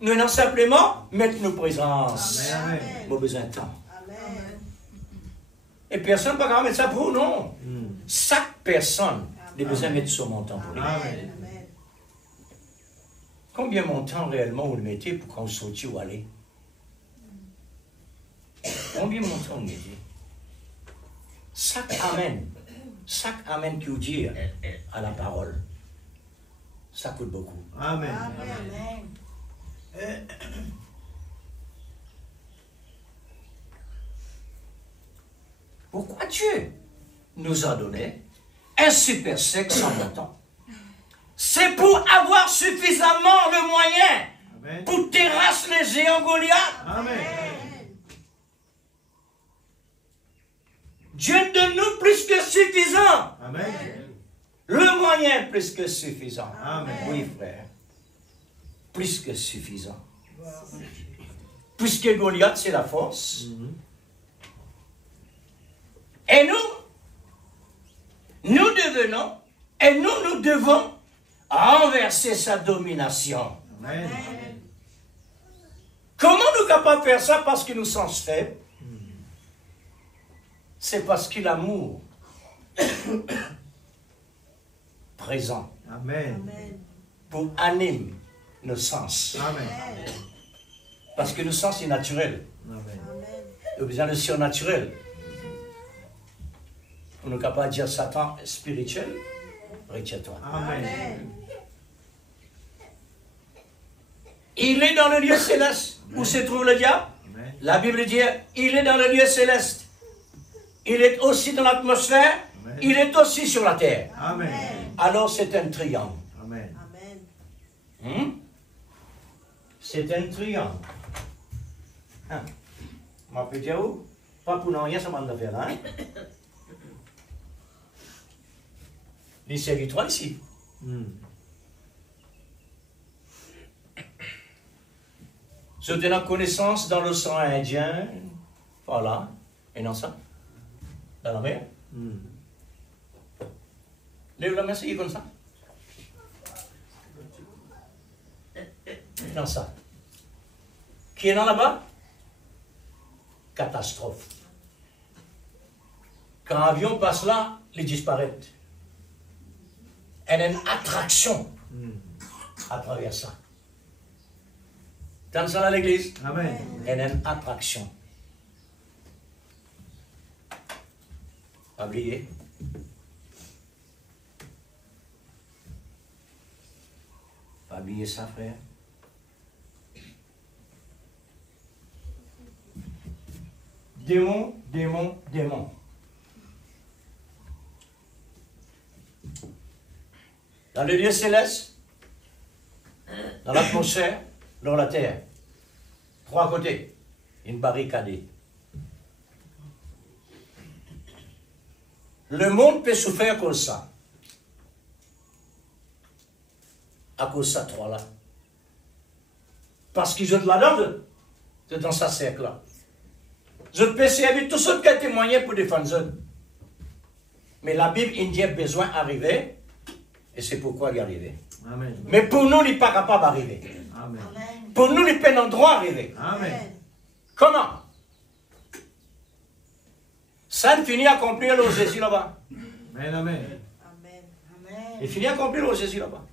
Nous allons simplement mettre nos présences. Amen. Nos besoin de temps. Amen. Et personne ne peut pas mettre ça pour nous, non. Mm. Chaque personne a besoin de mettre son montant pour lui. Amen. Amen. Combien de montant réellement vous le mettez pour qu'on sorte ou aller? Combien de montant vous le mettez? Chaque amen qui vous dit à la parole, ça coûte beaucoup. Amen. Amen. Pourquoi Dieu nous a donné un super sexe sans montant? C'est pour avoir suffisamment de moyens Amen. pour terrasser les géants Goliath. Amen. Dieu donne-nous plus que suffisant. Amen. Le moyen plus que suffisant. Amen. Oui, frère. Plus que suffisant. Gloire à Dieu. Puisque Goliath, c'est la force. Mhm. Et nous devons renverser sa domination. Amen. Comment nous sommes capables de faire ça? Parce que nous sommes faibles. C'est parce que l'amour présent Amen. Amen. pour animer nos sens. Amen. Parce que nos sens sont naturels. Amen. Amen. Nous avons besoin de surnaturel. Pour nous capables de dire Satan est spirituel, retire-toi. Amen. Amen. Il est dans le lieu céleste. Où se trouve le diable? Amen. La Bible dit, il est dans le lieu céleste. Il est aussi dans l'atmosphère. Amen. Il est aussi sur la terre. Amen. Alors c'est un triangle. Amen. Amen. C'est un triangle. Hein? Ma petite où? Pas pour nous rien, ça m'a de faire, hein? Les serviteurs ici. Mm. Je donne la connaissance dans l'océan Indien. Voilà. Et non ça? Dans la mer. Mm. Lève la main, c'est comme ça. Dans ça. Qui est dans là-bas? Catastrophe. Quand un avion passe là, il disparaît. Elle a une attraction Mm. à travers ça. T'entends ça à l'église? Amen. Elle a une attraction. Pas oublier. Pas oublier ça, frère. Démon, démon, démon. Dans le lieu céleste, dans l'atmosphère, dans la terre. Trois côtés. Une barricade. Le monde peut souffrir à cause de ça. À cause de ça, trois là. Parce qu'ils ont de la dinde dans sa cercle-là. Je peux servir tous ceux qui ont témoigné pour défendre eux. Mais la Bible, il y a besoin d'arriver, et c'est pourquoi il est arrivé. Amen. Mais pour nous, il n'est pas capable d'arriver. Amen. Amen. Pour nous, il n'est pas un droit d'arriver. Amen. Comment? Ça ne finit à accomplir le Jésus là-bas. Amen. Amen. Amen. Amen. Il finit à accomplir le Jésus là-bas.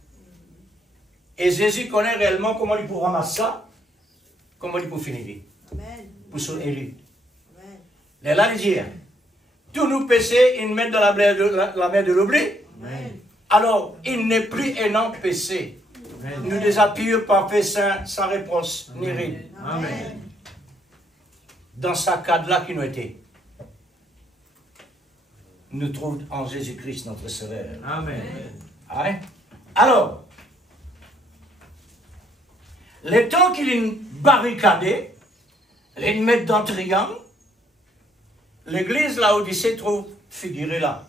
Et Jésus connaît réellement comment il peut ramasser ça, comment il peut finir. Amen. Pour son élu. Amen. Et là, il dit, tous nos péchés, ils mettent dans la mer de l'oubli. Amen. Alors, il n'est plus un non péché. Amen. Nous des appuyons parfait saint, sans réponse, ni ride. Amen. Dans sa cadre-là qui nous était. nous trouve en Jésus-Christ, notre Sauveur. Amen. Hein? Alors, le temps qu'il est barricadé, il met dans le triangle, l'église Laodicée trouve figurée là.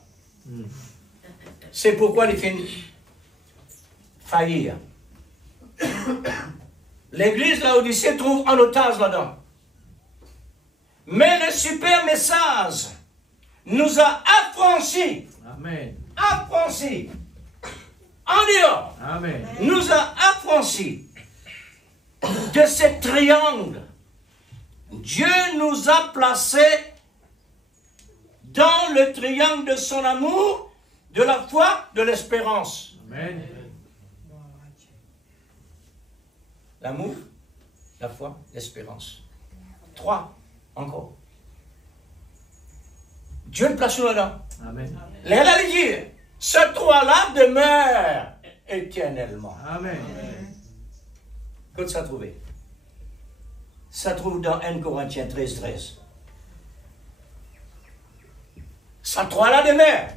C'est pourquoi il finit faillir. L'église Laodicée trouve en otage là-dedans. Mais le super message nous a affranchis. Amen. Affranchis. En dehors. Amen. Nous a affranchis de ce triangle. Dieu nous a placés dans le triangle de son amour, de la foi, de l'espérance. Amen. L'amour, la foi, l'espérance. 3 encore. Dieu nous place là-dedans. Amen. Les religieux, ce 3-là demeure éternellement. Amen. Quand ça trouvé? Ça trouve dans 1 Corinthiens 13, 13. Ça 3-là demeure.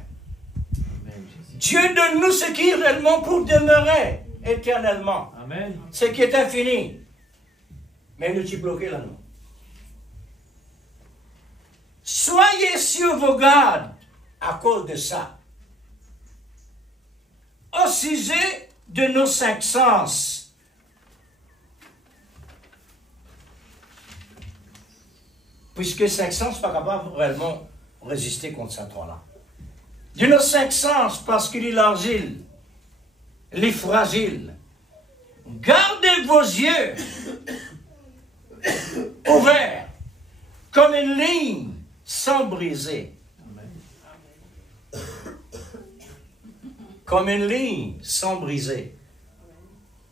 Amen. Dieu donne-nous ce qui est réellement pour demeurer éternellement. Amen. Ce qui est infini. Mais nous t'y bloqué là-dedans. Soyez sur vos gardes à cause de ça. Au sujet de nos 5 sens. Puisque 5 sens ne sont pas capables réellement de résister contre ces 3-là. De nos 5 sens, parce qu'il est l'argile, il est fragile. Gardez vos yeux ouverts comme une ligne sans briser. Comme une ligne sans briser.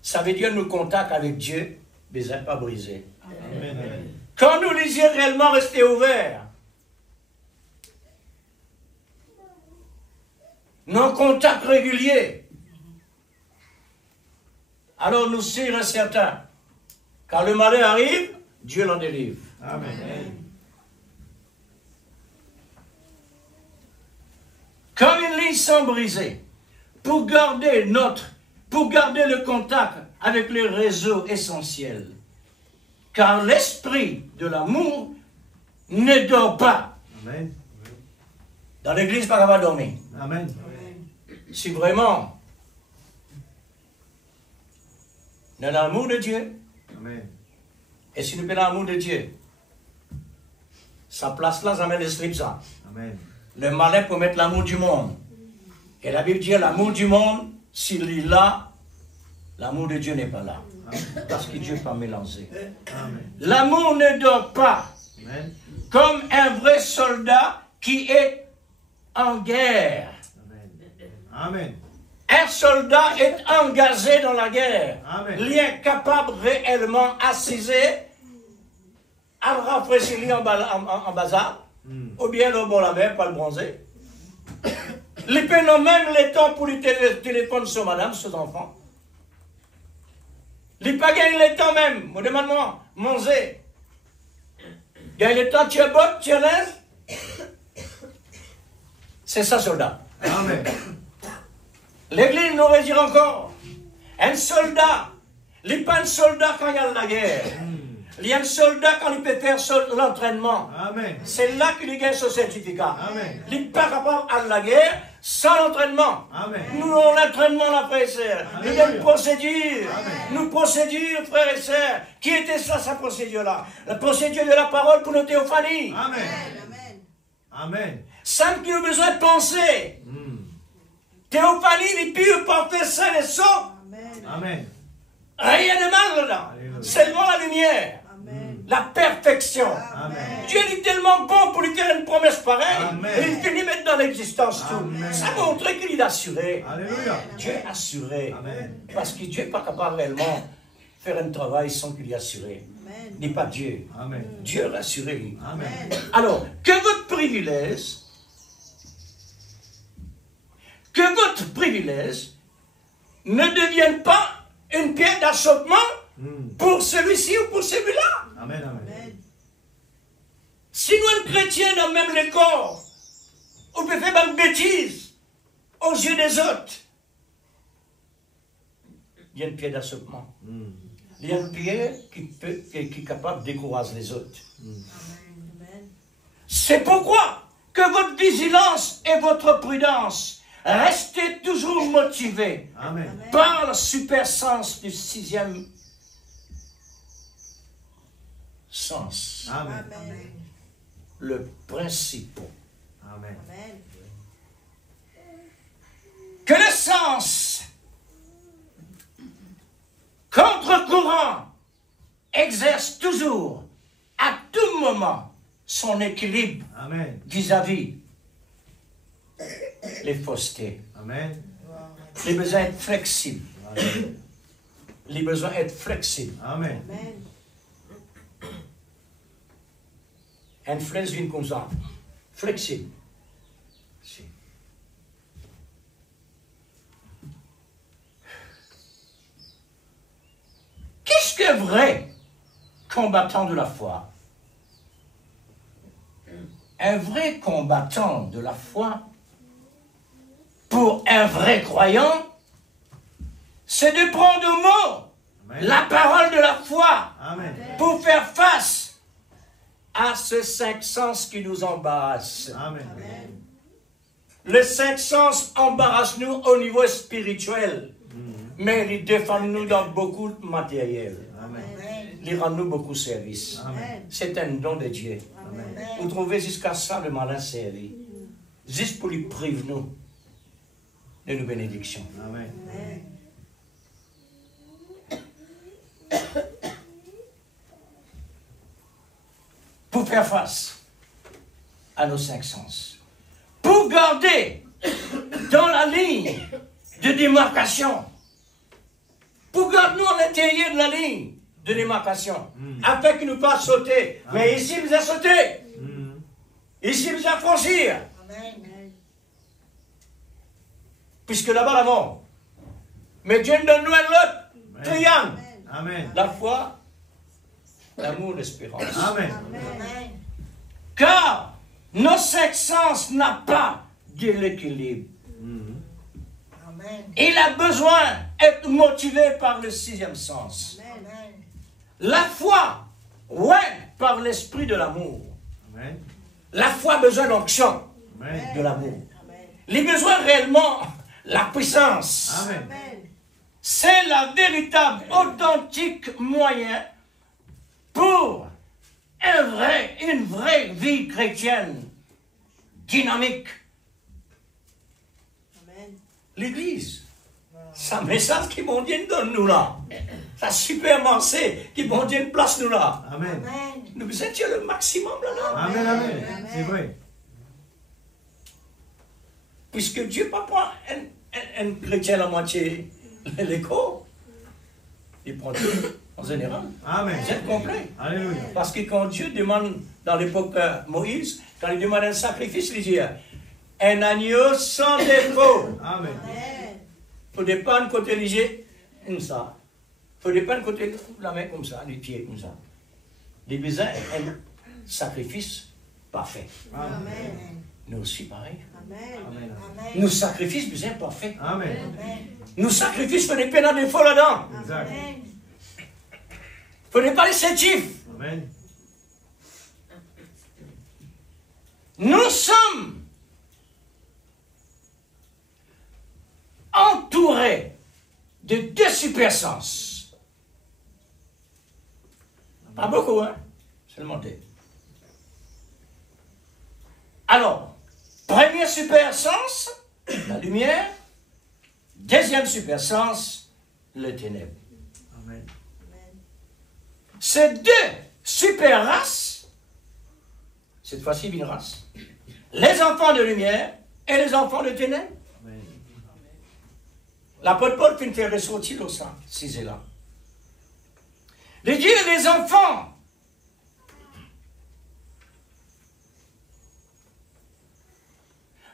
Ça veut dire nous contact avec Dieu, mais ils n'ont pas brisé. Amen. Quand nous les yeux réellement restés ouverts, nos contacts réguliers, alors nous sommes certains. Quand le malheur arrive, Dieu l'en délivre. Amen. Comme une ligne sans briser, pour garder le contact avec le réseau essentiel. Car l'esprit de l'amour ne dort pas. Amen. Dans l'église, pas capable de dormir. Amen. Si vraiment, dans l'amour de Dieu, Amen. et si nous prenons l'amour de Dieu, sa place là, ça met le slip ça. Amen. Le malin pour mettre l'amour du monde. Et la Bible dit l'amour du monde, s'il est là, l'amour de Dieu n'est pas là. Parce que Dieu n'est pas mélangé. Amen. L'amour ne dort pas. Amen. Comme un vrai soldat qui est en guerre. Amen. Un soldat est engagé dans la guerre. Amen. Il est capable réellement assiser à rafraîchir en bazar, ou bien au bord de la mer, pas le bronzer. Il peut même le temps pour le téléphone sur madame, sur enfants. Il peut gagner le temps même. Moi, demande-moi, manger. Gagne le temps, tu es bon, tu es l'aise. C'est ça, soldat. Amen. L'église nous aurait dit encore, un soldat, il n'est pas un soldat quand il y a la guerre. Il y a un soldat quand il peut faire l'entraînement. Amen. C'est là qu'il gagne son certificat. Amen. Il n'est pas capable à la guerre sans l'entraînement. Amen. Nous avons l'entraînement, là, frères et sœurs. Il y a une procédure. Amen. Nous procédure, frères et sœurs. Qui était ça, sa procédure-là? La procédure de la parole pour nos théophanies. Amen. Amen. Amen. Ça qui a besoin de penser. Théophanie, les pires parfaits, saints et saufs. Amen. Amen. Rien de mal là. Alléluia. Seulement la lumière. Amen. La perfection. Amen. Dieu est tellement bon pour lui faire une promesse pareille. Amen. Et il finit mettre dans l'existence tout. Amen. Ça montre qu'il est assuré. Alléluia. Dieu est assuré. Amen. Parce que Dieu n'est pas capable réellement de faire un travail sans qu'il est assuré. Amen. Il n'est pas Dieu. Amen. Dieu est rassuré, lui. Amen. Alors, que votre privilège ne devienne pas une pierre d'achoppement pour celui-ci ou pour celui-là. Amen. Amen. Amen. Si nous, un chrétien, dans même le corps, Ou peut faire une bêtise aux yeux des autres. Il y a une pierre d'assopement. Il y a une pierre qui est capable de décourager les autres. C'est pourquoi que votre vigilance et votre prudence, restez toujours motivés par le super sens du 6e sens. Amen. Le principe. Amen. Que le sens contre-courant exerce toujours, à tout moment, son équilibre vis-à-vis les faussetés. Amen. Les besoins d'être flexibles. Les besoins d'être flexibles. Amen. Influence vient comme ça. Flexible. Qu'est-ce qu'un vrai combattant de la foi? Un vrai combattant de la foi, pour un vrai croyant, c'est de prendre au mot la parole de la foi pour faire face à ce 5 sens qui nous embarrasse. Les 5 sens embarrassent-nous au niveau spirituel, mais ils défendent nous dans beaucoup de matériel. Ils rendent nous beaucoup de service. C'est un don de Dieu. Vous trouvez jusqu'à ça le malin servi, juste pour lui priver nous de nos bénédictions. Amen. Pour faire face à nos 5 sens. Pour garder dans la ligne de démarcation. Pour garder nous à l'intérieur de la ligne de démarcation. Afin qu'il ne pas sauter. Mais ici, vous avez sauté. Ici, vous avez franchir. Puisque là-bas, la mort. Mais Dieu donne-nous un autre triangle. Amen. La foi, l'amour, l'espérance. Amen. Car nos 5 sens n'ont pas de l'équilibre. Il a besoin d'être motivé par le 6e sens. La foi, par l'esprit de l'amour. La foi a besoin d'onction de l'amour. Les besoins réellement, la puissance. C'est la véritable, authentique moyen pour une vraie vie chrétienne dynamique. L'Église, c'est un message qui bon Dieu donne nous là. C'est super avancé qui bon Dieu place nous là. Amen. Nous étions le maximum là. Amen. Amen. C'est vrai. Puisque Dieu ne prend pas un chrétien à moitié l'écho. Il prend tout en général. Amen. Vous êtes compris? Alléluia. Parce que quand Dieu demande, dans l'époque Moïse, quand il demande un sacrifice, il dit un agneau sans défaut. Amen. Il ne faut pas un côté léger comme ça. Il ne faut pas un côté la main comme ça, les pieds comme ça. Il besoin un sacrifice parfait. Amen. Nous aussi pareil. Amen. Nos sacrifices besoin parfait. Amen. Nos sacrifices, il ne faut pas un défaut là-dedans. Exact. Il ne faut pas les sétif. Amen. Nous sommes entourés de 2 super sens. Pas beaucoup, hein? Seulement 2. Alors, premier super sens, la lumière. Deuxième super sens, le ténèbre. Amen. Ces 2 super races, cette fois-ci une race, les enfants de lumière et les enfants de ténèbres. Amen. L'apôtre Paul fait faire ressortir le sang, si c'est là. Les dieux et les enfants.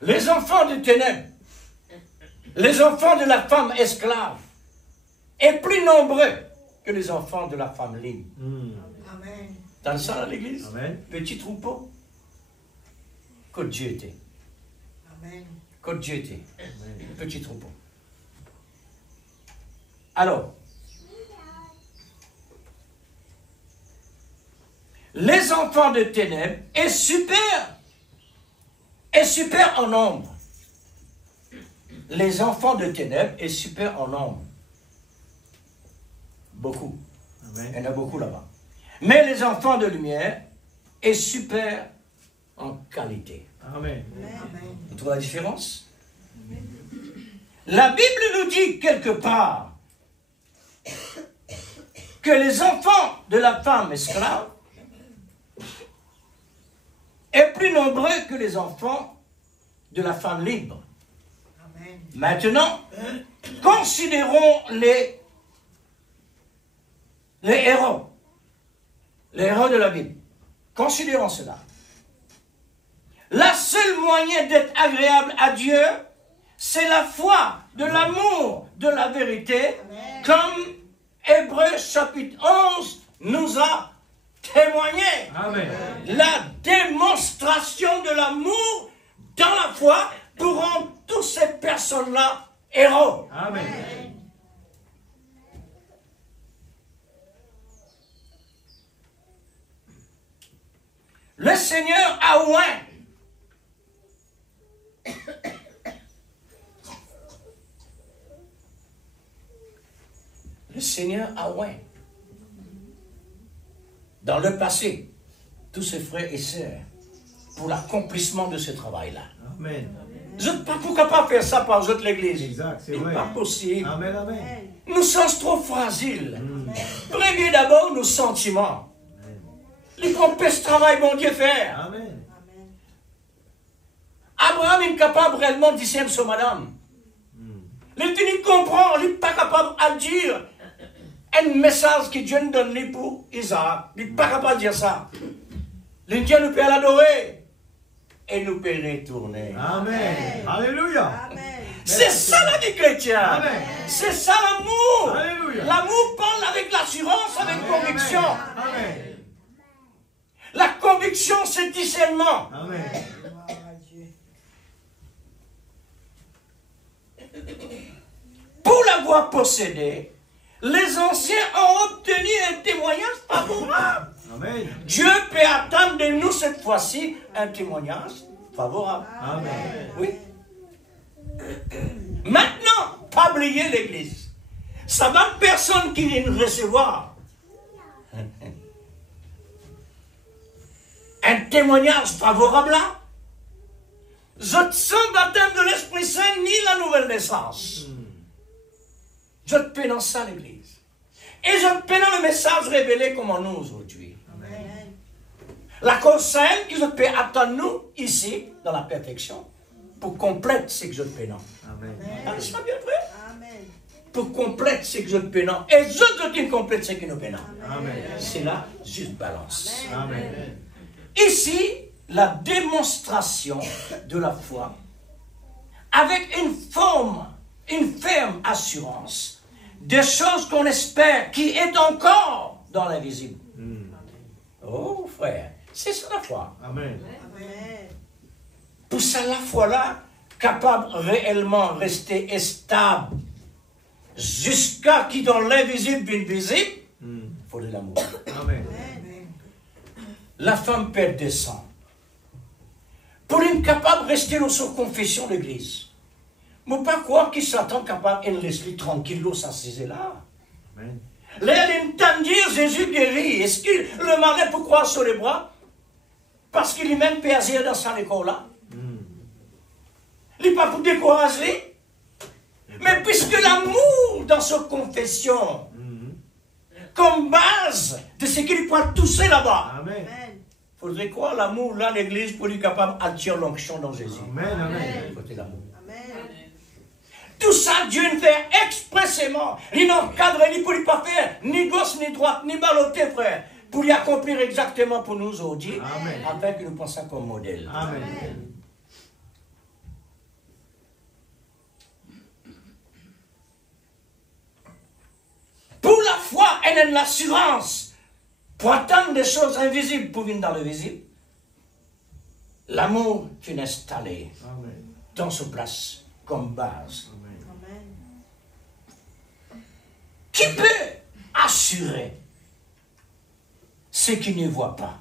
Les enfants de ténèbres, les enfants de la femme esclave, est plus nombreux que les enfants de la femme libre. Dans ça, à l'église, Amen. petit troupeau que Dieu était. Quand Dieu était. Petit troupeau. Alors, les enfants de ténèbres est super en nombre. Les enfants de ténèbres est super en nombre. Beaucoup. Amen. Il y en a beaucoup là-bas. Mais les enfants de lumière est super en qualité. Amen. Vous trouvez la différence? La Bible nous dit quelque part que les enfants de la femme esclave est plus nombreux que les enfants de la femme libre. Maintenant, considérons les héros. Les héros de la Bible. Considérons cela. La seule moyen d'être agréable à Dieu, c'est la foi, de l'amour, de la vérité, comme Hébreux chapitre 11 nous a témoigné. Amen. La démonstration de l'amour dans la foi pour rendre toutes ces personnes-là héros. Amen. Le Seigneur a oint le Seigneur a oint dans le passé tous ses frères et sœurs pour l'accomplissement de ce travail-là. Amen. Je ne peux pas faire ça par toute l'Église. Exact, c'est Ce n'est vrai. pas possible. Amen, amen. Nous sommes trop fragiles. Prenez d'abord nos sentiments. Les comptes ce travail, bon Dieu, faire. Amen. Abraham est capable réellement de discerner son madame. Il comprend, il n'est pas capable de dire un message que Dieu nous donne pour Isaac. Il n'est pas capable de dire ça. Le Dieu nous peut l'adorer et nous peut retourner. Amen. Alléluia. C'est ça la vie chrétienne. Amen. C'est ça l'amour. Alléluia. L'amour parle avec l'assurance, avec conviction. Amen. La conviction, c'est discernement. Amen. Pour l'avoir possédé, les anciens ont obtenu un témoignage favorable. Amen. Dieu peut attendre de nous cette fois-ci un témoignage favorable. Amen. Oui. Maintenant, pas oublier l'Église. Ça va personne qui vient nous recevoir. Un témoignage favorable là. Je te sens baptême de l'Esprit Saint ni la nouvelle naissance. Je te paie dans ça l'Église. Et je te paie dans le message révélé comme en nous aujourd'hui. La cause sainte que je te paie attend nous ici, dans la perfection, pour compléter ce que je te paie non. Amen. N'est-ce pas bien vrai? Pour compléter ce que je te paie non. Et je te complète ce que nous paie non. Amen. C'est là, juste balance. Amen. Ici, la démonstration de la foi avec une ferme assurance des choses qu'on espère qui est encore dans l'invisible. Oh frère, c'est ça la foi. Amen. Pour ça la foi là, capable réellement rester stable jusqu'à qui dans l'invisible vienne visible, il faut de l'amour. Amen. La femme perd des sangs. Pour être capable de rester dans sa confession d'église. Mais pas croire qu'il s'attend capable de laisser tranquille s'assiser là. Amen. Là, il entend dire Jésus guérit. Est-ce que le malade peut croire sur les bras? Parce qu'il est même perdu dans sa école là. Il n'est pas pour décourager. Mais puisque l'amour dans sa confession, comme base de ce qu'il peut toucher là-bas. Amen. Il faudrait croire l'amour là, l'église, pour être capable d'attirer l'onction dans Jésus. Amen. Amen. Côté l'amour. Tout ça, Dieu ne fait expressément. Il n'encadre ni pour ne pas faire, ni gauche, ni droite, ni baloter, frère. Pour y accomplir exactement pour nous aujourd'hui, Amen. afin que nous pensions comme modèle. Amen. Pour la foi, elle a l'assurance pour attendre des choses invisibles pour venir dans le visible. L'amour fut installé. Amen. dans sa place comme base. Amen. Qui peut assurer ce qui ne voit pas?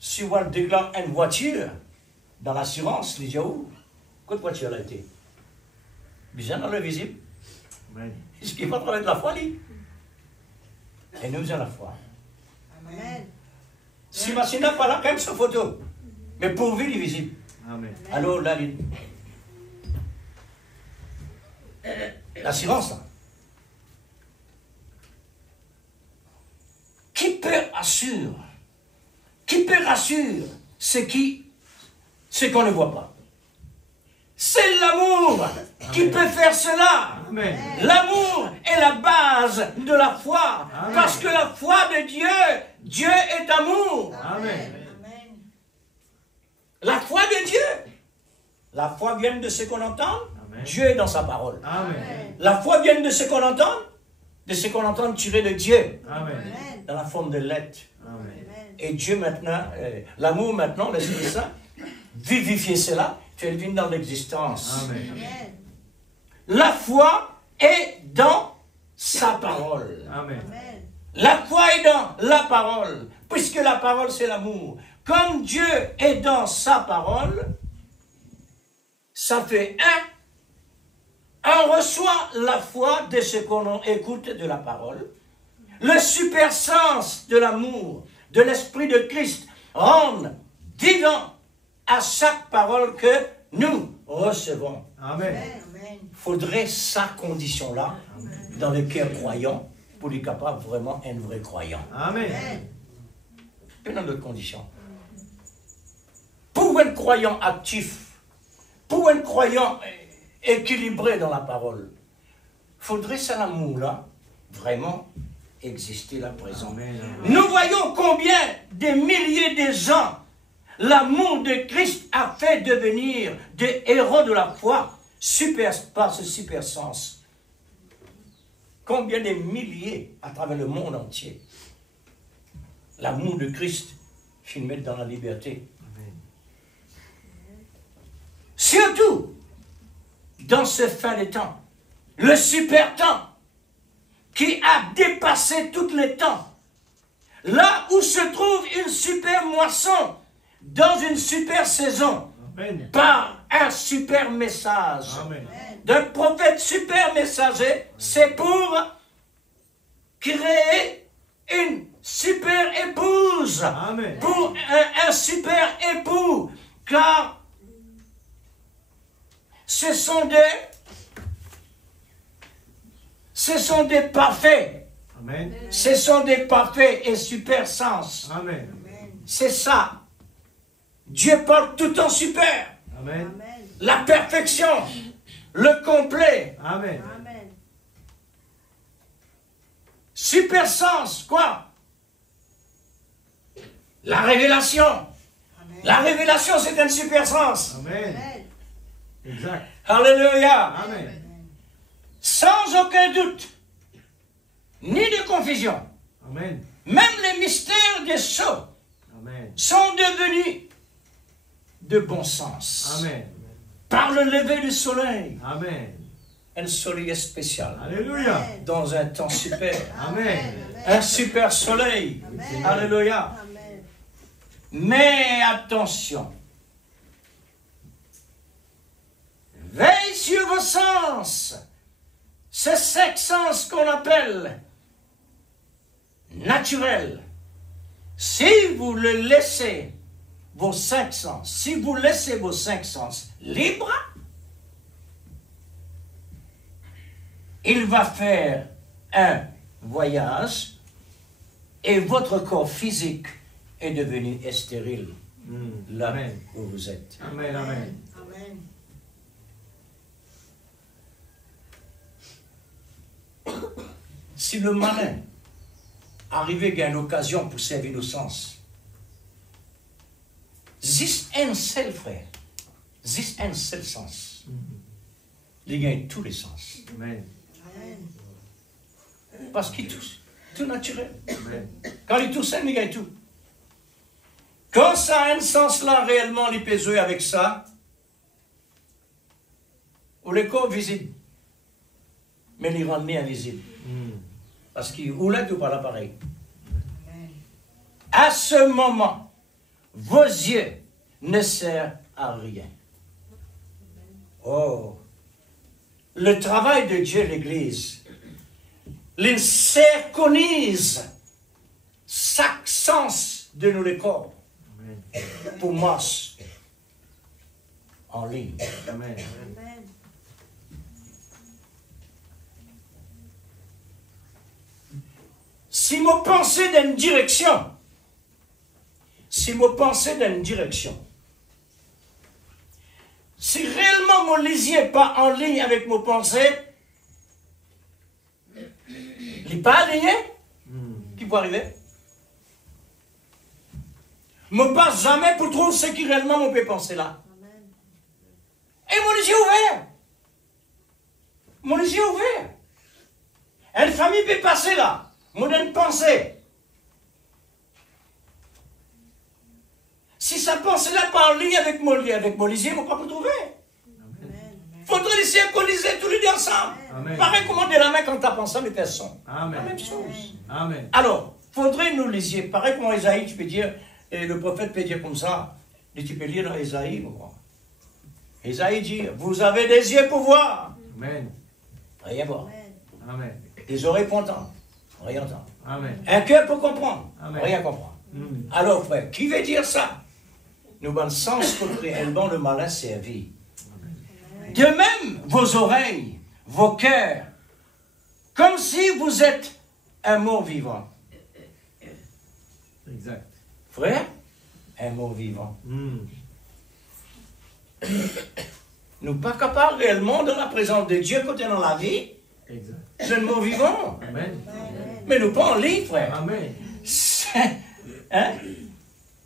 Si on déclare une voiture dans l'assurance, les gens, quelle voiture elle a été? Bien dans le visible. Amen. Ce qui va travailler de la foi, lui. Et nous avons la foi. Amen. Si machine n'a pas là, même sa photo, mais pourvu il est visible. Amen. Alors là, l'assurance, là. Qui peut assurer? Qui peut rassurer ce qu'on ne voit pas? C'est l'amour qui peut faire cela. Amen. L'amour est la base de la foi. Amen. Parce que la foi de Dieu, Dieu est amour. Amen. Amen. La foi de Dieu. La foi vient de ce qu'on entend. Amen. Dieu est dans sa parole. Amen. La foi vient de ce qu'on entend. De ce qu'on entend tiré de Dieu. Amen. Amen. Dans la forme de l'être. Amen. Amen. Et Dieu maintenant, l'amour maintenant, l'Esprit Saint, vivifier cela, fait venir dans l'existence. Amen. Amen. La foi est dans sa parole. Amen. Amen. La foi est dans la parole, puisque la parole c'est l'amour. Comme Dieu est dans sa parole, ça fait on reçoit la foi de ce qu'on écoute de la parole. Le super sens de l'amour, de l'Esprit de Christ, rend vivant à chaque parole que nous recevons. Amen. Amen. Faudrait sa condition-là dans le cœur croyant pour lui capable vraiment un vrai croyant. Amen. Amen. Et dans d'autres conditions. Pour un croyant actif, pour un croyant équilibré dans la parole, faudrait ça l'amour-là vraiment exister là présent. Amen. Nous voyons combien de milliers de gens l'amour de Christ a fait devenir des héros de la foi par ce super sens. Combien de milliers à travers le monde entier l'amour de Christ filmé dans la liberté. Amen. Surtout dans ce fin de temps, le super temps qui a dépassé tous les temps. Là où se trouve une super moisson, dans une super saison, Amen. par un super message. Amen. D'un prophète super messager, c'est pour créer une super épouse. Amen. Pour un super époux. Car ce sont des parfaits. Amen. Ce sont des parfaits et super sens. Amen. C'est ça. Dieu parle tout en super. Amen. Amen. La perfection. Le complet. Amen. Amen. Super sens. Quoi? La révélation. Amen. La révélation, c'est un super sens. Amen. Amen. Exact. Alléluia. Amen. Sans aucun doute, ni de confusion. Amen. Même les mystères des sceaux Amen. sont devenus de bon sens. Amen. Par le lever du soleil, Amen. un soleil spécial, Alléluia. dans un temps super, Amen. un super soleil. Amen. Alléluia. Amen. Mais attention, veille sur vos sens, ces cinq sens qu'on appelle naturels. Si vous le laissez, vos cinq sens, si vous laissez vos cinq sens libres, il va faire un voyage et votre corps physique est devenu stérile là Amen. où vous êtes. Amen. Amen. Amen. Si le malin arrivait à une occasion pour servir nos sens, juste un seul frère, juste un seul sens, il gagne tous les sens. Amen. Amen. Parce qu'il touche, tout naturel. Amen. Quand il touche, il gagne tout. Quand ça a un sens là, réellement, les peut jouer avec ça, ou les corps visibles, mais les rendre invisibles. Parce qu'il ou là, tout par l'appareil. À ce moment, vos yeux ne servent à rien. Oh! Le travail de Dieu, l'Église, il synchronise chaque sens de nos corps pour marcher en ligne. Amen. Amen. Si vous pensez dans une direction, si réellement mon lisier n'est pas en ligne avec mon pensée, il n'est pas aligné, qui peut arriver? Je ne passe jamais pour trouver ce qui réellement me peut penser là. Amen. Et mon lisier ouvert. Mon lisier ouvert. Une famille peut passer là. Mon une pensée. Si sa pensée là pas en ligne avec mon lisier, je ne peux pas me trouver. Il faudrait laisser qu'on lisait tous les deux ensemble. Amen. Pareil comment de la main quand tu as pensé, mais t'es son. Amen. La même chose. Amen. Alors, faudrait nous lisier. Pareil comment Isaïe, tu peux dire, et le prophète peut dire comme ça, et tu peux lire dans Isaïe. Isaïe dit, vous avez des yeux pour voir. Amen. Rien voir. Amen. Amen. Des oreilles pour entendre. Rien entendre. Amen. Un cœur pour comprendre. Amen. Rien comprendre. Mm. Alors, frère, qui veut dire ça? Nous avons le sens que réellement le malin servi. De même, vos oreilles, vos cœurs, comme si vous êtes un mort vivant. Exact. Frère, un mort vivant. Mm. Nous ne sommes pas capables réellement, dans la présence de Dieu, quand on est dans la vie, Exact. c'est un mort vivant. Amen. Mais nous pas en ligne, frère. Amen.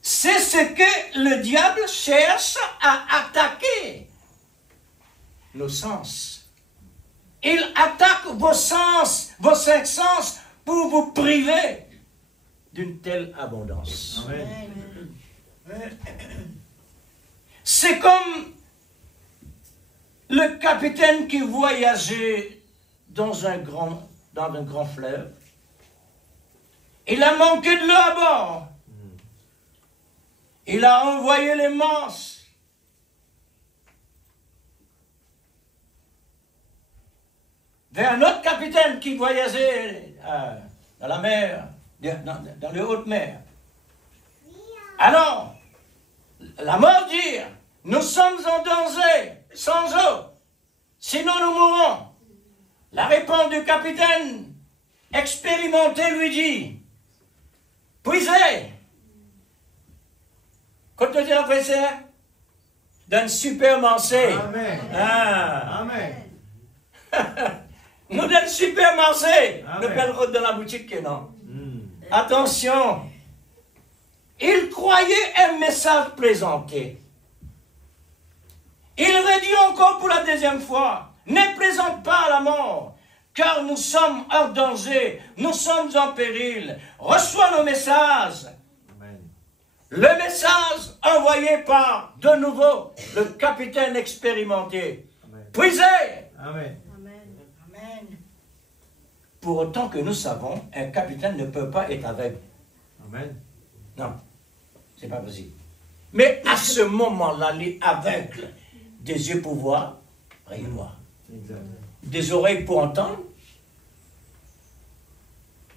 C'est ce que le diable cherche à attaquer. Nos sens. Il attaque vos sens, vos 5 sens, pour vous priver d'une telle abondance. Amen. C'est comme le capitaine qui voyageait dans un grand fleuve. Il a manqué de l'eau à bord. Il a envoyé les manches. Vers un autre capitaine qui voyageait dans la mer, dans les hautes mers. Alors, la mort dit, nous sommes en danger, sans eau, sinon nous mourrons. La réponse du capitaine expérimenté lui dit, puisez. Quand tu dis après ça, d'un super mancé. Amen. Ah. Amen. Nous d'un super mancé. Amen. Nous perdons dans la boutique que non. Mm. Attention. Il croyait un message présenté. Il redit encore pour la deuxième fois, ne présente pas la mort, car nous sommes en danger, nous sommes en péril. Reçois nos messages. Amen. Le message envoyé par, de nouveau, le capitaine expérimenté. Amen. Puisez. Amen. Amen. Amen. Pour autant que nous savons, un capitaine ne peut pas être aveugle. Amen. Non, c'est pas possible. Mais à ce moment-là, les aveugles, des yeux pour voir, rien voir. Exact. Des oreilles pour entendre,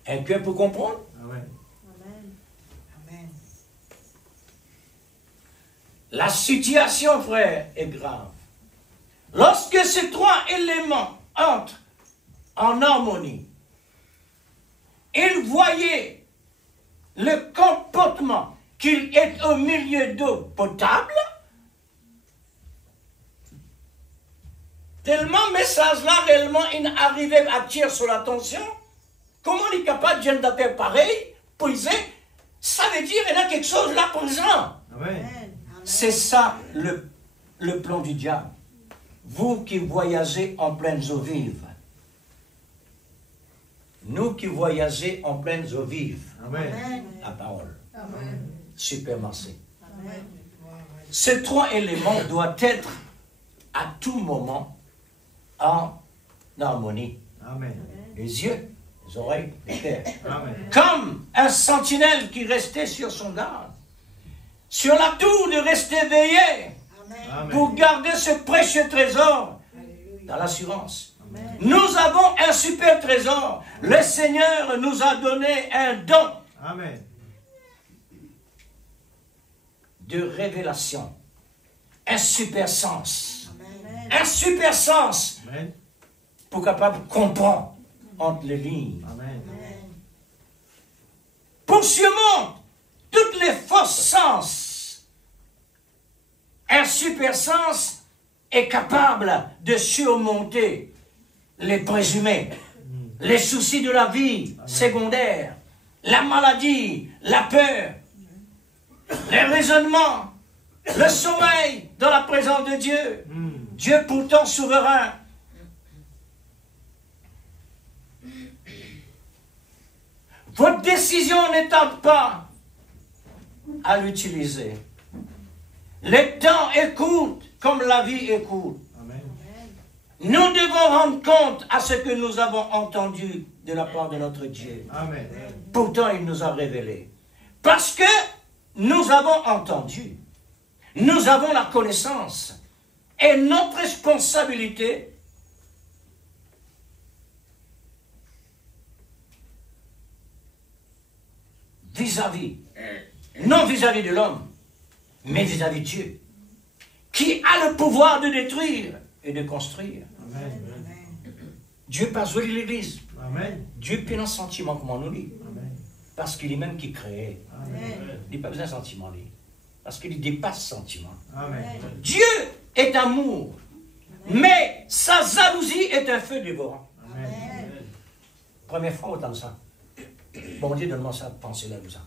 un cœur pour comprendre. Amen. Amen. Amen. La situation, frère, est grave. Lorsque ces 3 éléments entrent en harmonie, il voyait le comportement qu'il est au milieu d'eau potable, tellement message-là, réellement, il arrivait à tirer sur l'attention. Comment il est capable de gêner d'affaires pareil, poser? Ça veut dire qu'il y a quelque chose là présent. Amen. Amen. C'est ça le plan du diable. Vous qui voyagez en pleines eaux vives. Nous qui voyageons en pleines eaux vives. Amen. Amen. La parole. Amen. supermarché. Ces trois éléments doivent être à tout moment en harmonie. Amen. Les yeux, les oreilles, les cœurs. Amen. Comme un sentinelle qui restait sur son garde. Sur la tour de rester veillé Amen. pour garder ce précieux trésor dans l'assurance. Nous avons un super trésor. Le Seigneur nous a donné un don Amen. de révélation. Un super sens. Un super sens Amen. pour capable de comprendre entre les lignes. Amen. Pour surmonter toutes les fausses sens, un super sens est capable de surmonter les présumés, les soucis de la vie secondaire, la maladie, la peur, les raisonnements, le sommeil dans la présence de Dieu. Dieu pourtant souverain. Votre décision n'étant pas à l'utiliser. Le temps écoute comme la vie écoute. Amen. Nous devons rendre compte à ce que nous avons entendu de la part de notre Dieu. Amen. Pourtant, il nous a révélé. Parce que nous avons entendu. Nous avons la connaissance. Et notre responsabilité vis-à-vis, non vis-à-vis de l'homme, mais vis-à-vis de Dieu, qui a le pouvoir de détruire et de construire. Amen. Dieu pas joué l'Église. Amen. Dieu peut un sentiment, comme on nous dit. Amen. Parce qu'il est même qui crée. Amen. Il n'a pas besoin de sentiment, lui. Parce qu'il dépasse sentiment. Amen. Dieu est amour. Mais sa jalousie est un feu dévorant. Amen. Première fois, autant de ça. Bon Dieu, donne-moi ça, pensez-là comme ça.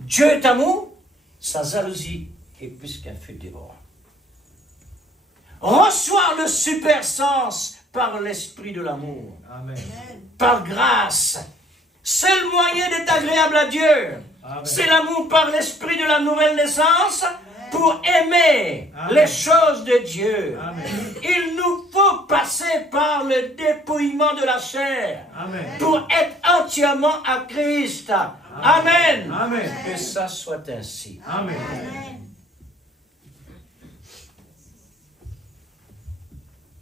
Dieu est amour, sa jalousie est plus qu'un feu dévorant. Reçois le super sens par l'esprit de l'amour. Amen. Par grâce. Seul moyen d'être agréable à Dieu, Amen. c'est l'amour par l'esprit de la nouvelle naissance pour aimer Amen. les choses de Dieu. Amen. Il nous faut passer par le dépouillement de la chair Amen. pour être entièrement à Christ. Amen. Amen. Que ça soit ainsi. Amen.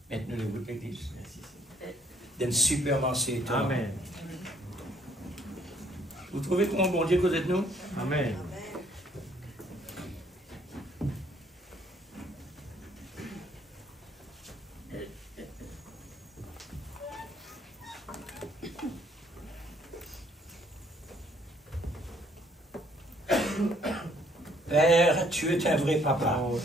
Maintenant, le bout de l'église. D'un super marché étonnant. Amen. Vous trouvez comment bon Dieu que vous êtes nous? Amen. Père, tu es un vrai papa. Oh,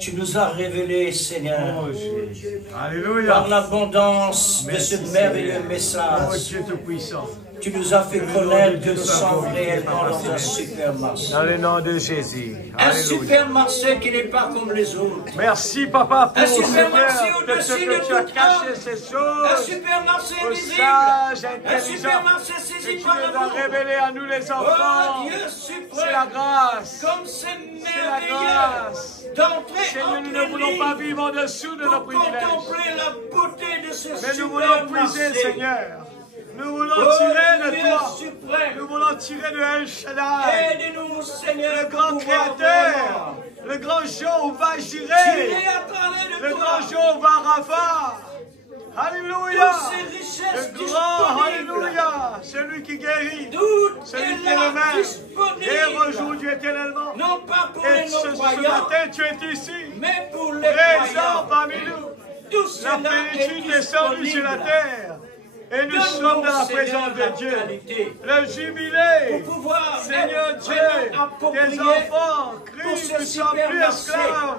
Tu nous as révélé, Seigneur, oh, Jésus. par Alléluia. l'abondance de Merci, ce merveilleux Seigneur. Oh, message. Dieu Tout-Puissant. Tu nous as fait connaître que nous sommes réellement dans un supermarché. Dans le nom de Jésus. Un Alléluia. supermarché qui n'est pas comme les autres. Merci, Papa, pour Un ce supermarché Seigneur, de ce au-dessus de que tu as toute caché homme. ces Un choses supermarché aux invisible. sages, Un intelligents. supermarché Et saisi tu par les as l'amour. révélés à nous, les enfants. Oh Dieu C'est la suprême. grâce. Comme c'est C'est la merveilleux grâce. d'entrer Seigneur, entre nous les ne voulons pas lignes vivre en dessous de nos pour privilèges. contempler la beauté de ce Mais nous voulons puiser, supermarché. Seigneur. Nous voulons Oh tirer de Dieu toi. suprême. Nous voulons tirer de El Shaddai. Aide-nous, Seigneur, Le grand pour pouvoir créateur. vraiment Le grand jour où va tirer Jireh. à travers de Le toi grand jour où va Rapha. Alléluia. toutes ces richesses Le grand, disponibles. Alléluia. Celui qui guérit. Tout Celui est qui là, remet. Et disponible. aujourd'hui éternellement. Non pas pour Et les ce non-croyants, matin, tu es ici. mais pour les Présent croyants. parmi nous. Tout La cela plénitude est descendue sur la disponible. terre. Et nous Donne-nous, sommes dans la Seigneur, présence la de Dieu. qualité Le jubilé. pour pouvoir Seigneur être Dieu, vraiment approprié tes enfants pour crient, ce nous ne sommes plus supermarché. esclaves.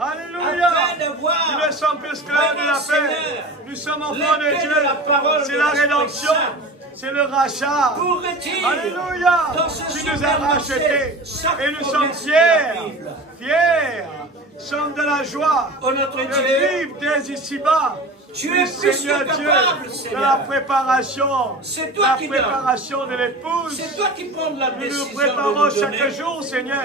Alléluia. afin de voir Nous ne sommes plus esclaves de vraiment, la paix. Seigneur, Nous sommes enfants de l'épée Dieu. de la parole C'est de la l'Esprit rédemption. Saint. C'est le rachat. pour retirer Alléluia. dans ce Tu nous as supermarché rachetés. chaque Et nous sommes promesse de la fiers. Bible. Fiers. Sommes de la joie. Oh notre De Dieu, vivre dès ici-bas. Tu es plus que Seigneur Dieu, capable, de Seigneur. la préparation, C'est toi la qui donnes. préparation de l'épouse. C'est toi qui prends la Nous décision nous de préparons nous donner. chaque jour, Seigneur,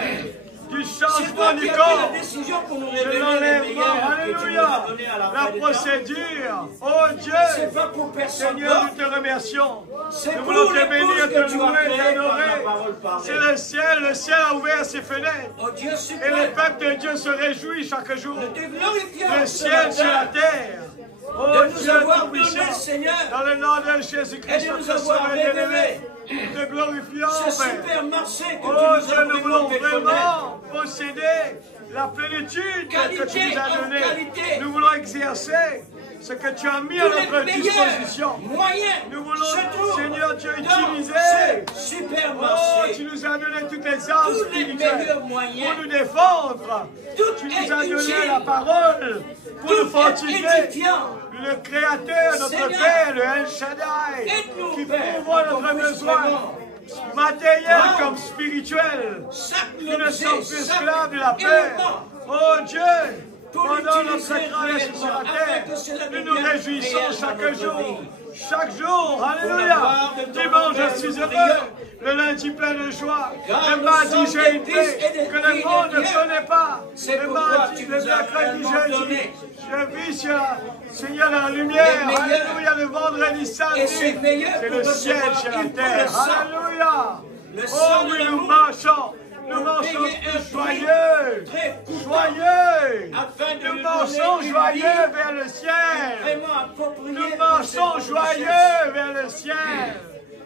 du C'est toi changement qui du as pris corps, la décision pour nous de révéler les l'enlèvement, meilleurs que tu nous as alléluia, donnés à la la fin des temps. procédure. Oh Dieu, C'est pas pour personne Seigneur, d'autre. nous te remercions. C'est Nous pour voulons te l'épouse bénir, que te tu as louer, créée par la t'honorer. parole parlée. C'est le ciel a ouvert ses fenêtres. Oh Dieu Et le suprême, peuple de Dieu se réjouit chaque jour. nous te glorifions Le ce ciel sur la matin terre. Oh de nous Dieu avoir donné, tout-puissant. Seigneur, Dans le nom de et Jésus-Christ, de nous notre avoir Sauveur bien-aimé, révélé nous te glorifions, ce Père. super marché que Oh tu nous as Dieu, nous voulons vraiment fait connaître. vraiment posséder la plénitude que tu nous as Qualité en donnée. qualité. Nous voulons exercer ce que tu as mis à Tous notre les meilleurs disposition. moyens Nous voulons, se trouvent Seigneur Dieu, dans utiliser. ce super Oh, marché. tu nous as donné toutes les armes Tous les spirituelles meilleurs moyens. pour nous défendre. Tout Tu nous est as donné utile. la parole pour nous Tout est fortifier. édifiant. Le Créateur, notre Seigneur, Père, le El Shaddai, aide-nous, qui Père, pourvoit pour notre qu'on puisse besoin vraiment matériel prendre comme spirituel. chaque Nous ne objet, sommes plus chaque esclaves de la paix. élément Oh Dieu, pour pendant notre l'utiliser traversée sur la réellement, terre, afin que cela nous nous devienne réjouissons réel dans chaque notre jour. vie. Chaque jour, la alléluia. gloire de ton Dimanche, Père, je suis nous heureux. prions. Le lundi, plein de joie. Car Le nous mardi, sommes j'ai une des paix fils et des que le filles monde de ne Dieu. connaît pas. C'est Le pourquoi mardi, tu le nous as mercredi, réellement jeudi, donné je vis sur la, Seigneur, dans la lumière. les meilleurs. Alléluia, le vendredi, samedi. Et c'est meilleur C'est pour le ciel recevoir. sur la Il faut le terre. sang. Alléluia. Le Oh sang de oui, nous l'amour marchons. Nous pour marchons payer un plus prix joyeux. très coûteux Joyeux. afin de Nous nous marchons donner une joyeux vie vers le ciel. vraiment appropriée Nous pour marchons cette joyeux vers le ciel.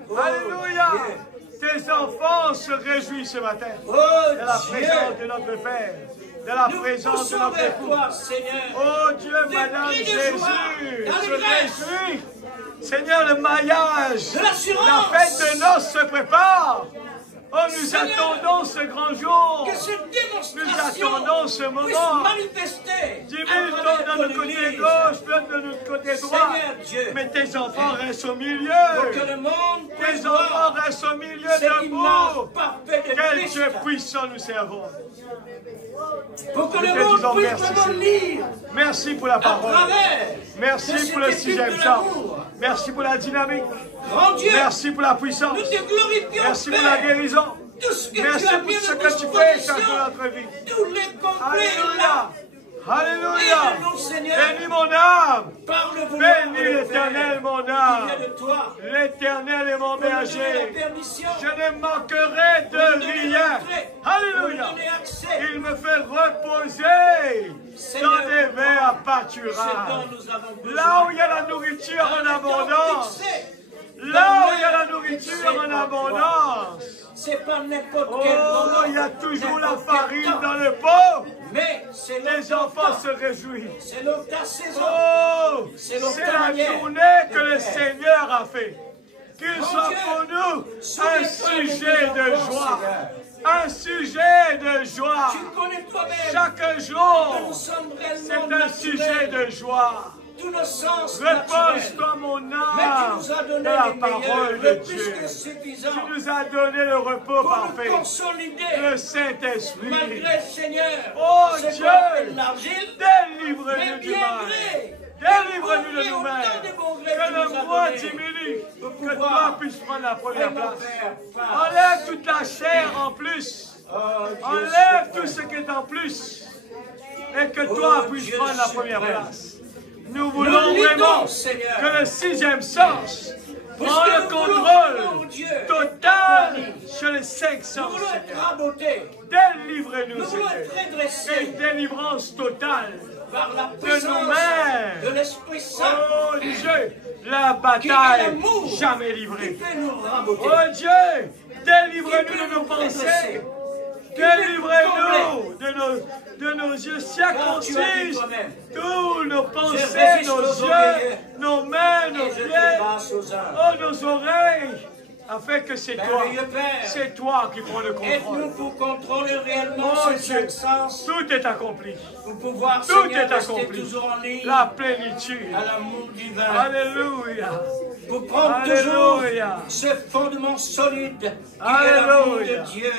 Oh, Alléluia. Dieu. Tes enfants se réjouissent ce matin Oh de la présence Dieu, de notre Père, de la nous présence de poussons notre vers époux. toi, Seigneur. Oh Dieu, Des Madame cris de Jésus, joie, se d'allégresse. réjouit. Seigneur, le mariage, De l'assurance. la fête de noces se prépare. Oh, nous Seigneur, attendons ce grand jour. Que cette Nous démonstration attendons ce puisse moment. manifester 10 000 à tombent travers de notre ton côté Église. gauche, d'autres de notre côté droit. Seigneur Dieu, Mais tes enfants restent au milieu. pour que le monde puisse Tes enfants voir restent au milieu cette de image vous. parfaite de Quel Christ. Dieu puissant nous servons. Pour que Nous le te monde disons puisse merci, vraiment Seigneur. lire Merci pour la à parole. travers Merci de pour le cette étude 6e de chant. l'amour. Merci pour la dynamique. Grand Dieu, Merci pour la puissance. nous te glorifions, Merci pour la Père. guérison. Tout ce que Merci tu as pour mis ce à que notre tu fais disposition, dans notre vie. tous les complets là. Alléluia. Alléluia. Aide-nous, Seigneur, Bénis mon âme. par le vouloir et Bénis le l'Éternel, faire. mon Il âme. vient de toi. L'Éternel est mon Pour nous donner berger. la permission, Je ne manquerai pour nous de donner rien. l'entrée, pour Alléluia. nous donner accès. Il me fait reposer Seigneur, dans des verts Ce pâturages. dont nous avons besoin. Là où il y a la nourriture en Dans le temps abondance. fixé, Là où il y a la nourriture en abondance. c'est pas n'importe quel Oh, moment, il y a toujours la n'importe quel farine temps. dans le pot. Mais c'est Les notre enfants temps, se réjouissent. c'est notre saison. Oh, C'est c'est notre la manière journée de que le faire. Seigneur a fait. Qu'il Mon soit Dieu, pour nous un souviens-toi de sujet tes de enfants, joie. Seigneur. Un sujet de joie. Tu connais toi-même Chaque que nous jour, sommes c'est réellement un sujet naturels. de joie. Tous nos sens naturels. Repose-toi, mon Mais âme, tu nous as donné dans la les meilleurs, parole de le plus Dieu. que suffisant Tu nous as donné le repos pour parfait. nous consolider. Le Saint-Esprit. Malgré, Seigneur, Oh ce Dieu, qu'on l'argile, mais délivre-nous du bien mal. vrai. Délivre-nous de Autant nous-mêmes. de bons gré Que tu nous le as moi donné diminue. pour Que pouvoir toi puisses prendre la première vraiment place. faire face. Enlève toute la chair en plus. Oh, Dieu Enlève suprême. tout ce qui est en plus. Et que toi Oh, puisses Dieu prendre la première suprême. place. Nous voulons Nous vraiment luttons, Seigneur. que le 6e sens Puisque prend le nous voulons, contrôle mon Dieu, total être sur les 5 Nous sens. voulons être Seigneur. rabotés. Délivre-nous, Nous voulons Seigneur. être Et redressés délivrance totale. par la de puissance nous-mêmes. de l'Esprit Saint Oh Dieu, la qui est bataille l'amour jamais qui livrée. peut nous raboter. Oh Dieu, délivre-nous de nos pensées. Délivrez-nous de nos yeux circoncis, tous nos pensées, nos yeux, nos mains, nos Et je te pieds, passe aux âmes. oh nos oreilles, afin que Merveilleux Père, c'est toi qui prends le aide-nous contrôle. pour contrôler réellement Oh ce Dieu, cinq sens, tout est accompli, pour pouvoir, tout Seigneur, est rester accompli. toujours en ligne La plénitude. à l'amour divin. Alléluia. Pour prendre toujours Alléluia. ce fondement solide qui est l'amour Alléluia. de Dieu.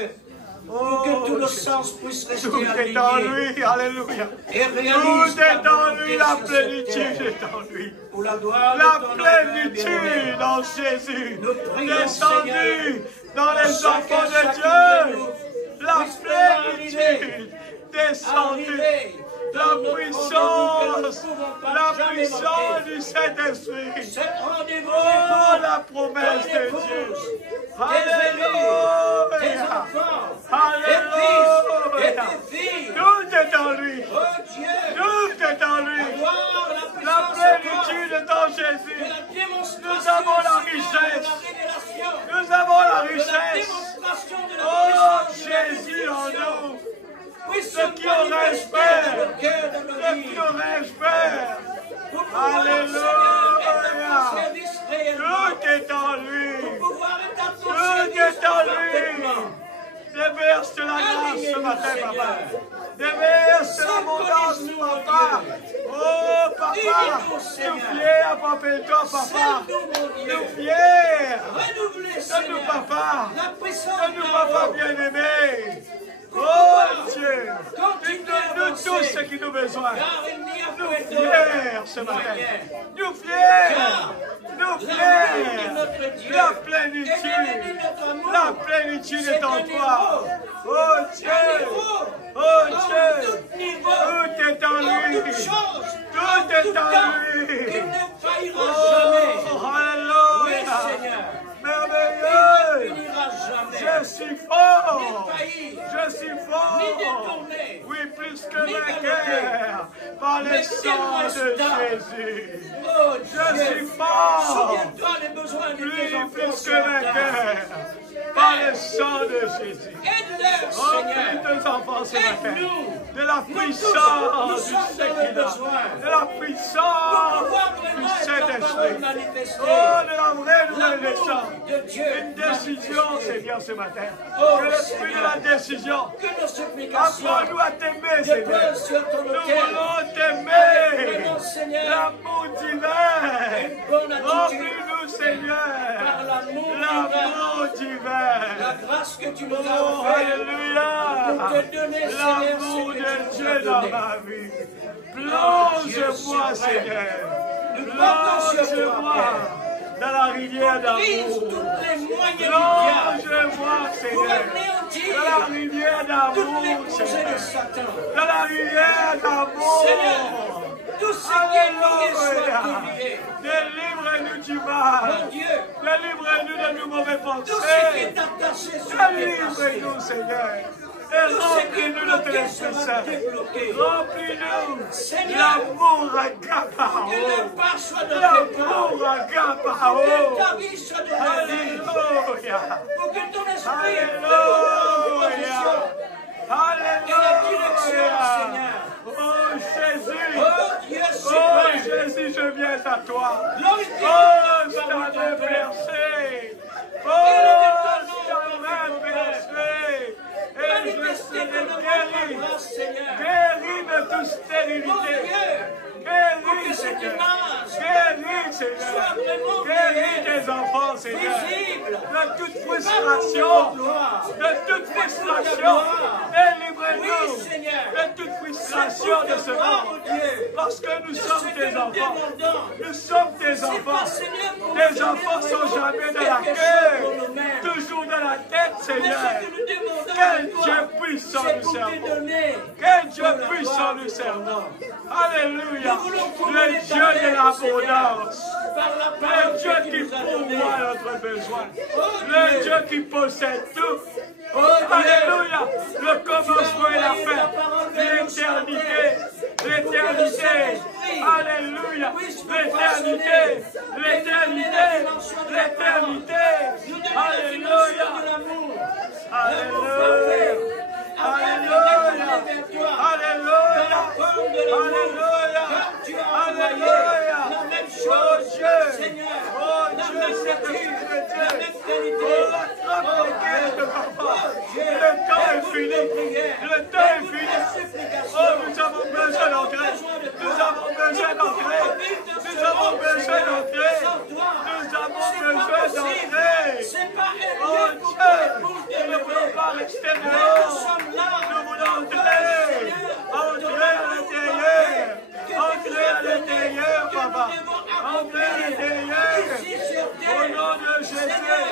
pour que tous nos sens puissent rester Tout est en alignés lui, alléluia. et réalisent Tout est en lui, la sur cette plénitude terre. est en lui. Pour la gloire de La ton nom, Père plénitude bien-aimé. en Jésus, Nous prions, descendue Seigneur, dans les chacun, enfants de chacune Dieu. de nous La puisse vraiment plénitude descendue. arriver La dans notre puissance, rendez-vous que nous ne pouvons pas la jamais puissance manquer. du Saint-Esprit. Cet rendez-vous Oh, est la pour promesse ton de épouse, Dieu. tes élus, tes Alléluia. enfants, tes fils et Alléluia. tes filles. Tout est en lui. Oh Dieu, Tout est en lui. la gloire, la La puissance de toi, plénitude est en de Jésus. la démonstration, Nous avons la Seigneur, richesse. de la révélation, Nous avons la de la richesse. démonstration de la Oh, puissance de la Jésus en révélation. nous. Puisse Ce se qui aurait manifester espère. dans nos cœurs, dans nos Ce vies. qui aurait espère. Pour pouvoir, Alléluia. Seigneur, être à ton service réellement. Tout est en lui. Pour pouvoir être à ton Tout service est en parfaitement. lui. Déverse la grâce ce Aligne-nous, matin, Seigneur. papa. Déverse l'abondance, Symbolise-nous, papa. Dieu. Oh, papa. Unis-nous, Nous Seigneur. fiers à toi, papa. Sers-nous, mon Dieu. Nous fiers. Renouvelez, Donne-nous, Seigneur, papa. la puissance Donne-nous, de papa l'amour. bien-aimé. Pour Oh, pouvoir Dieu. continuer à Donne-nous avancer. tout ce qui nous besoin. Car il n'y a Nous point fiers d'autre ce matin. moyen. Nous fiers. Car Nous l'amour de fiers. notre Dieu La et de plénitude. notre amour, La plénitude c'est est en un toi. Oh un Dieu. niveau, Oh en Dieu. tout niveau, Tout est en en lui. toutes choses, Tout en est tout en temps, lui. qu'il ne faillira Oh, jamais. Oui, alléluia. Seigneur, il Merveilleux. ne finira jamais. Je suis fort. Ni faillir, Je suis fort. ni détourner. Oui, plus que Ni vainqueur par le Mais sang quel de restant. Jésus. Oh Je Dieu, suis fort. souviens-toi des besoins de tes Plus enfants que ce matin. vainqueur par le sang de Jésus. Aide-leur, Remplis Seigneur. tes enfants ce matin Aide-nous. de la Nous puissance sommes du dans le Seigneur, besoin. de la Pour puissance pouvoir du vraiment être ta parole Saint-Esprit. manifestée. Oh, de la vraie nouvelle naissance. L'amour de Dieu Une décision, manifesté. Seigneur, ce matin. Oh, Que l'esprit de Seigneur. la décision. Que nos supplications Apprends-nous à t'aimer, ne Seigneur. pleuvent sur ton Nous autel. voulons t'aimer. Prenons, Seigneur, L'amour divin. une bonne attitude Remplis-nous, Seigneur. par l'amour L'amour divin. divin. La grâce que tu nous as Oh, offerte alléluia. pour te donner, Seigneur, L'amour ce que de tu nous as Dieu dans donné. ma vie. Dieu, Plonge-moi, c'est vrai. Seigneur. Nous comptons sur toi, Plonge-moi Père. dans la rivière Brise d'amour. toutes les moyens du diable Plonge-moi, pour Seigneur. Dans la anéantir rivière toutes les d'amour, projets de Seigneur. Satan. Dans la rivière d'amour. Seigneur, tout ce qui est lié soit délié. Délivre-nous du mal. Mon Dieu, Délivre-nous de nos mauvais tout ce qui est pensées. attaché soit dépassé. Délivre-nous, Seigneur. Et Tout ce qui est remplis-nous de bloqué tes sera Saint. débloqué. Remplis-nous. Seigneur, L'amour que agapao. le pas soit dans tes pas. L'amour agapao. Que ta vie soit dans la vie. Alléluia. Pour que ton esprit te en position. Et la direction, Seigneur. Oh Jésus. Oh Dieu Oh suprême. Jésus, je viens à toi. Glorifié Oh, par ta ton main Père. percée. Oh, ta main percée. Et je Manifestez serai ton amour, guéri. ta grâce, Seigneur. Guéri de toute Mon stérilité. Dieu, pour Guéris, que cette Seigneur. image Guéris, soit Seigneur. vraiment Guéris réelle, tes enfants, Seigneur. visible, De toute par frustration. ton gloire. De toute frustration. Délivrez-nous. Oui, Seigneur. De toute frustration de ce monde. Dieu. Parce que nous Tout sommes ce que tes nous enfants. demandons, Nous sommes tes c'est enfants. pas, Seigneur, pour Tes nous enfants donner sont vraiment jamais dans la quelque chose queue. pour nous-mêmes. Toujours dans la tête, Mais Seigneur. ce que nous demandons Quel de toi, Dieu puissant c'est nous pour te servons. donner. Quel Dieu pour la puissant gloire nous de ton servons. nom. Alléluia. Nous voulons Le couronner ta Dieu de tête, l'abondance. Seigneur, par la Le parole Dieu que qui tu nous as donnée. pourvoit notre besoin. Oh, Le Dieu. Dieu qui possède tout. Oh, Dieu. Alléluia. Le commencement et la envoyé fin. ta parole vers nos L'éternité. centaines. L'éternité. Saint-Esprit Alléluia. puisse nous L'éternité. façonner. L'éternité. L'éternité. Nous donner la dimension Alléluia. de l'amour. L'amour Alléluia. parfait. Afin de Alléluia. retourner vers toi. Alléluia. Dans la forme de l'amour. Alléluia. Comme tu as envoyé Alléluia. la même Oh chose, Dieu. Seigneur. Oh La Dieu, même c'est nature, Dieu. la même qualité. Oh, attrape les guerres de papa. Le temps est fini. Le temps est fini. Oh, nous avons besoin d'entrer. Nous avons besoin d'entrer. Nous avons besoin d'entrer. ici sur terre. Au nom de Jésus. Seigneur,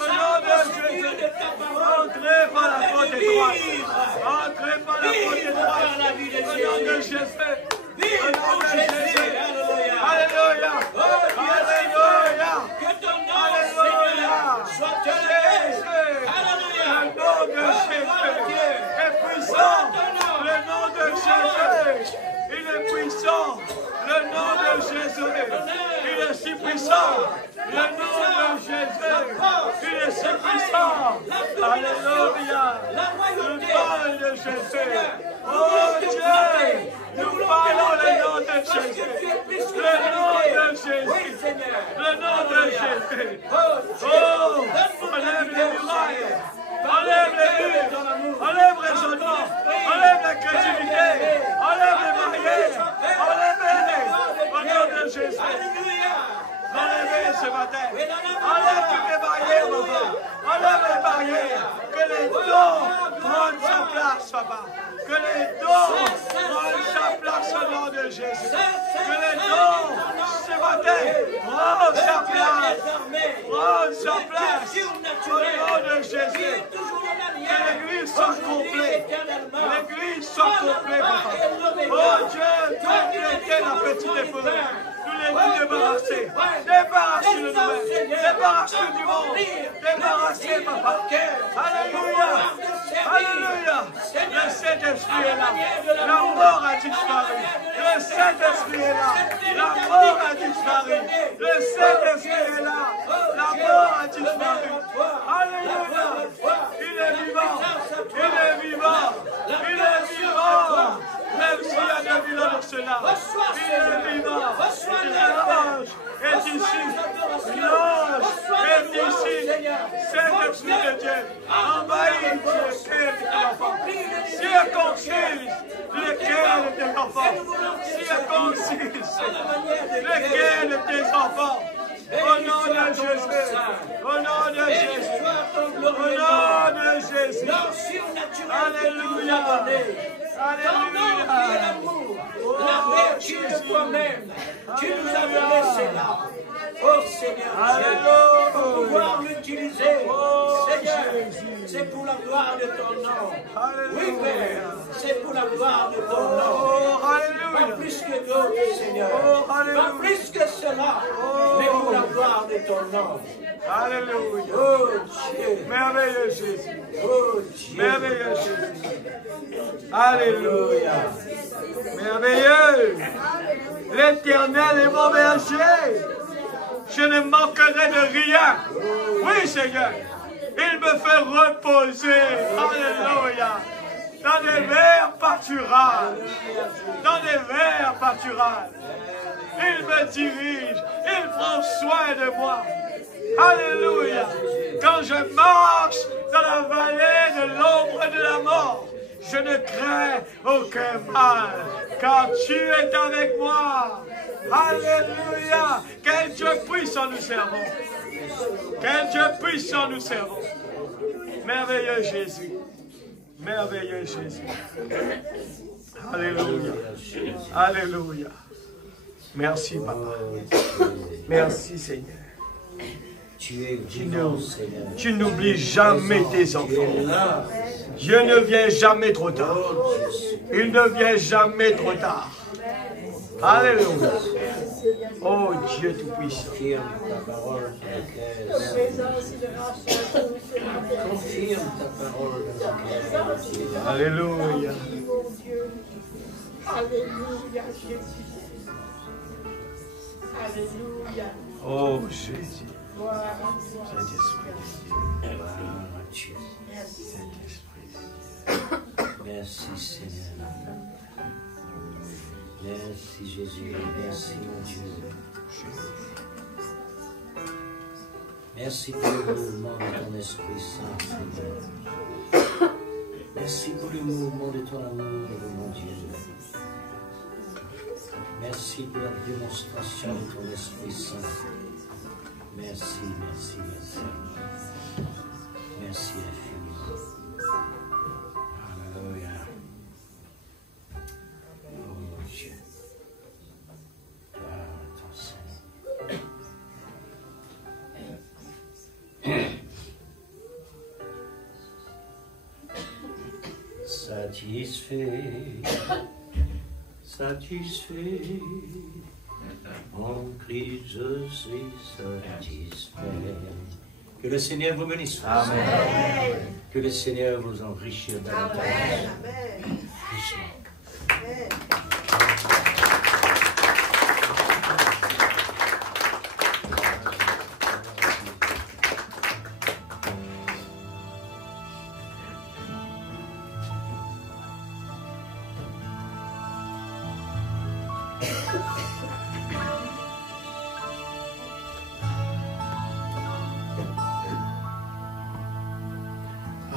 Au nom de Jésus. de ta parole. Entrez par la porte étroite. Entrez par la porte Vive par la vie de étroite. Au nom de Jésus. Jésus. Vive pour Jésus. Alléluia. Alléluia. Oh Dieu, Alléluia. que ton nom, Alléluia. Seigneur, soit élevé. Jésus. Alléluia. Le nom de Oh, Jésus gloire à Dieu. est puissant. Oh, ton nom. Le nom de Jésus, il est puissant. Le nom de Jésus, il est si puissant. Le nom de Jésus, il est si puissant. Alléluia. La Le royauté. nom de Jésus. Oh Dieu, nous parlons le nom de Jésus. Le nom de Jésus. Le nom de Jésus. Oh, enlève les murailles. Enlève les murs. Enlève le raisonnement. Enlève la crédulité. Enlève les barrières. Enlève-les. Au nom de Jésus. Enlève ce matin. Enlève toutes les barrières, papa. Enlève les barrières. Que les dons prennent sa place, papa. Que les dons prennent sa place au nom de Jésus. Que les dons, ce matin, prennent sa place. Prennent sa place. Au nom de Jésus. Que l'église soit complète. L'église soit complète, papa. Oh Dieu, complétez la petite épreuve. Nous les nous débarrasser. Débarrasse-le nous-mêmes. Débarrasse-le du monde. Débarrassez, papa. Alléluia. Alléluia. Le Saint-Esprit est là. La mort a disparu. Le Saint-Esprit est là. La mort a disparu. Le Saint-Esprit est là. La mort a disparu. Alléluia. Il est vivant. Il est vivant. Il est vivant. Même s'il y a 2000 ans de cela, il est vivant. L'ange est ici. L'ange est ici. Saint-Esprit de Dieu, envahit le cœur de tes enfants. Circoncise le cœur de tes enfants. Circoncise le cœur de tes enfants. Au nom de Jésus. Au nom de Jésus. Au nom de Jésus. Alléluia. Alléluia. L'amour, la vertu de toi-même. Tu nous as donné cela. Oh Seigneur Dieu, pour pouvoir l'utiliser. Seigneur, c'est pour la gloire de ton nom. Oui, Père, c'est pour la gloire de ton nom. Pas plus que d'autres, Seigneur. Pas plus que cela, mais pour la gloire de ton nom. Alléluia. Oh Dieu. Merveilleux Jésus. Oh Dieu. Merveilleux Jésus. Alléluia. Merveilleux. L'Éternel est mon berger. Je ne manquerai de rien. Oui, Seigneur. Il me fait reposer. Alléluia. Dans des verts pâturages. Dans des verts pâturages. Il me dirige. Il prend soin de moi. Alléluia. Quand je marche dans la vallée de l'ombre de la mort, je ne crains aucun mal, car tu es avec moi. Alléluia. Quel Dieu puissant nous servons. Quel Dieu puissant nous servons. Merveilleux Jésus. Merveilleux Jésus. Alléluia. Alléluia. Merci, Papa. Merci, Seigneur. Tu n'oublies jamais tes enfants. Dieu ne vient jamais trop tard. Il ne vient jamais trop tard. Alléluia. Oh Dieu Tout-Puissant. Confirme ta parole. Alléluia. Alléluia, Jésus. Alléluia. Oh Jésus. Gloire à toi. Saint-Esprit de Dieu. Saint-Esprit. Merci Seigneur. Merci Jésus. Merci mon Dieu. Merci pour le mouvement de ton Esprit Saint, Seigneur. Merci pour le mouvement de ton amour, mon Dieu. Merci pour la démonstration de ton Esprit Saint. Merci, merci, merci. Merci infiniment. Alléluia. Oh Dieu. Gloire à ton Seigneur. satisfait, satisfait. En Christ je suis satisfait. Que le Seigneur vous bénisse. Amen. Que le Seigneur vous enrichisse davantage. Amen. Amen.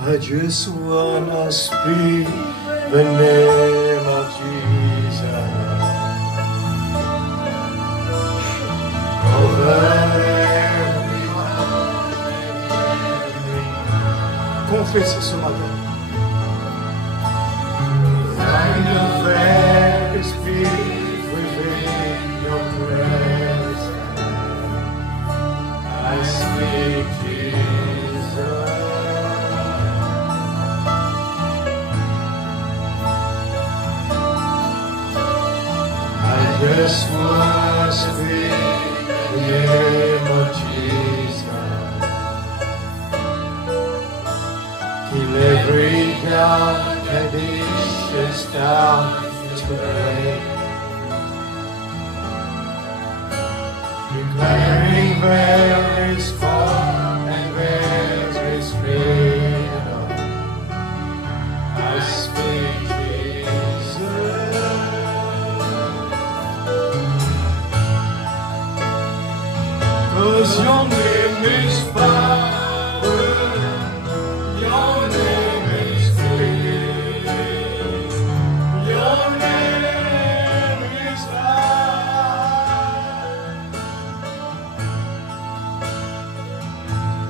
I just wanna speak the name of Jesus over every heart and every. Confessez ce matin. Find a very speak within your presence. I speak Jesus. Just wanna speak the name of Jesus. Till every doubt and issues down to break. Declaring there is hope and there is freedom. I speak Jesus. 'Cause your name is power, your name is free, your name is life.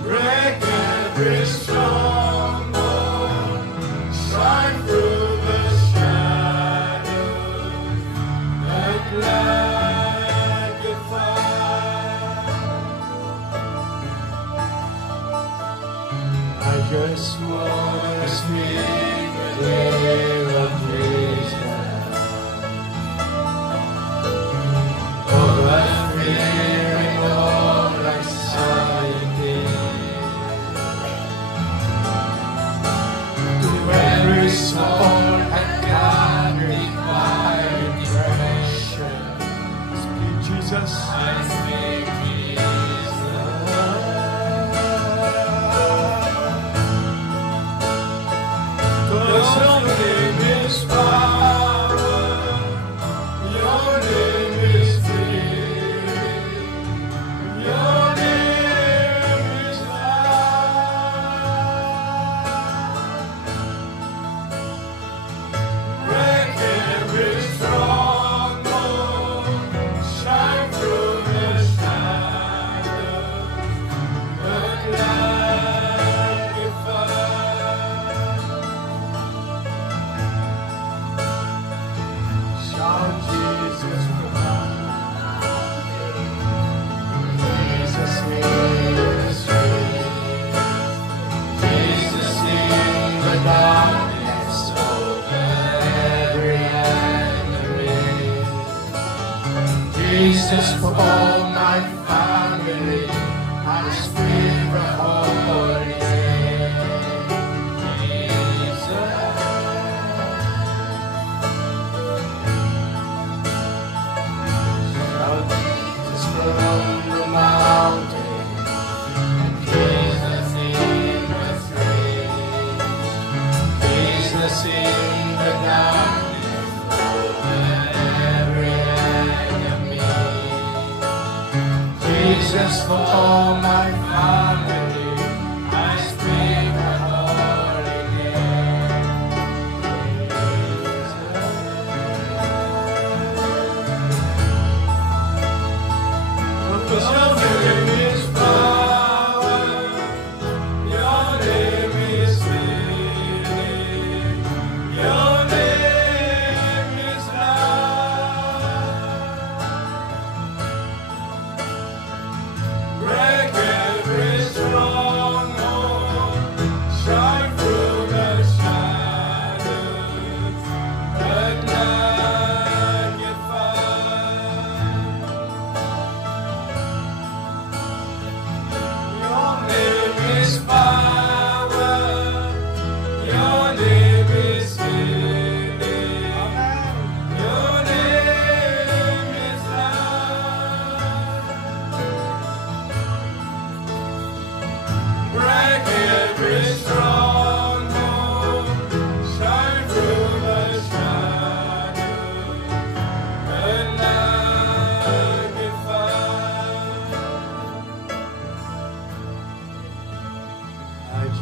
Break every stronghold, shine through the shadows, like light the fire. I just wanna speak the name of Jesus over fear and all anxiety. To every soul and carried by depression. Speak Jesus. I speak Jesus. 'Cause your name is power, your name is free, your name is life. Break every stronghold, shine through the shadows, look like a fire. Shout Jesus from the mountain. Jesus in the street. Jesus in the darkness over every enemy. Jesus for all my family. I speak the holy name. Jesus. Shout Jesus from the mountain, and Jesus in the street, Jesus in the darkness over every enemy, Jesus for all my family. I speak the holy name. Because your name is power, your name is healing, your name is life. Break every stronghold, shine through the shadows,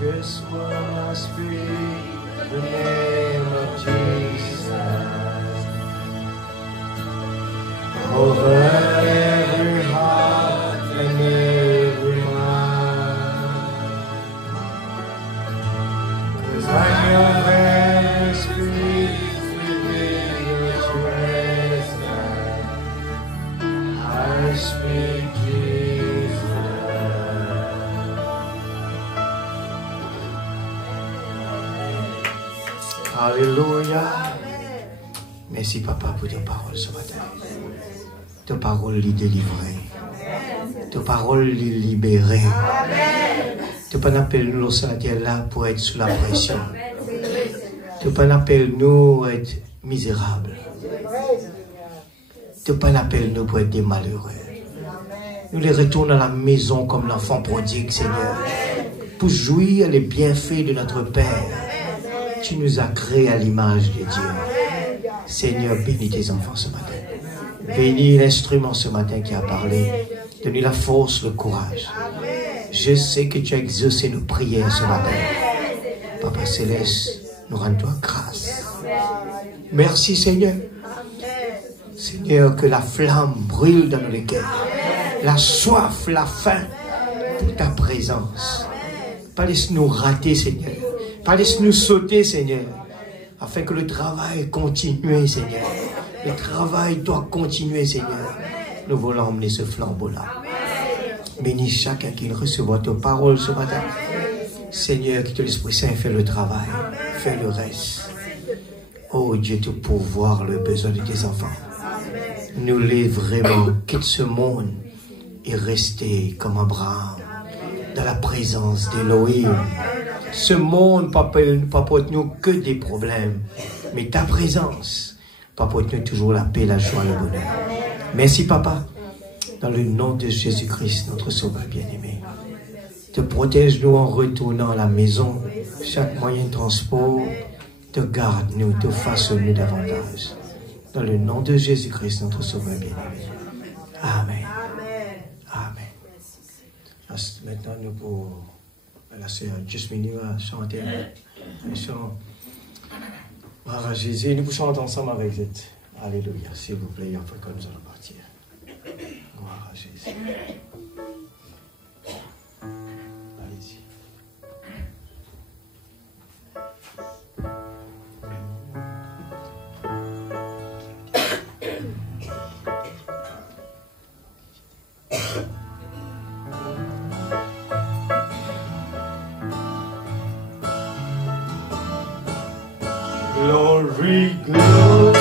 Just wanna speak the name of Jesus over every heart and every mind. 'Cause I know very sweet within your presence. I speak Jesus. Alléluia. Merci papa pour tes paroles ce matin. Tes paroles les délivrer. Tes paroles les libérer. Tu pas appel nous sur la terre là pour être sous la pression. Tu pas appel nous être misérables. Tu pas appel nous pour être des malheureux. Nous les retournons à la maison comme l'enfant prodigue, Seigneur, pour jouir les bienfaits de notre Père. Tu nous as créés à l'image de Dieu. Seigneur, bénis tes enfants ce matin. Bénis l'instrument ce matin qui a parlé. Donne-lui la force, le courage. Je sais que tu as exaucé nos prières ce matin. Papa Céleste, nous rendons grâce. Merci Seigneur. Seigneur, que la flamme brûle dans nos cœurs. La soif, la faim pour ta présence. Pas laisse-nous rater, Seigneur. Pas laisse-nous sauter, Seigneur. Afin que le travail continue, Seigneur. Le travail doit continuer, Seigneur. Nous voulons emmener ce flambeau-là. Bénis chacun qui recevra ta parole ce matin. Seigneur, que l'Esprit Saint fait le travail. Fais le reste. Oh Dieu, tu pourvoir le besoin de tes enfants. Nous les vraiment, quitte ce monde et rester comme Abraham dans la présence d'Élohim. Ce monde n'apporte-nous que des problèmes, mais ta présence apporte-nous toujours la paix, la joie, le bonheur. Merci papa, dans le nom de Jésus-Christ, notre Sauveur bien-aimé. Te protège-nous en retournant à la maison, chaque moyen de transport, te garde-nous, te façonne-nous davantage. Dans le nom de Jésus-Christ, notre Sauveur bien-aimé. Amen. Amen. Maintenant, nous pour la sœur Jasmine va chanter un chant. Gloire à Jésus. Nous chantons ensemble avec cette. Alléluia. S'il vous plaît, après que nous allons partir. Gloire à Jésus. Allez-y. Glory, glory.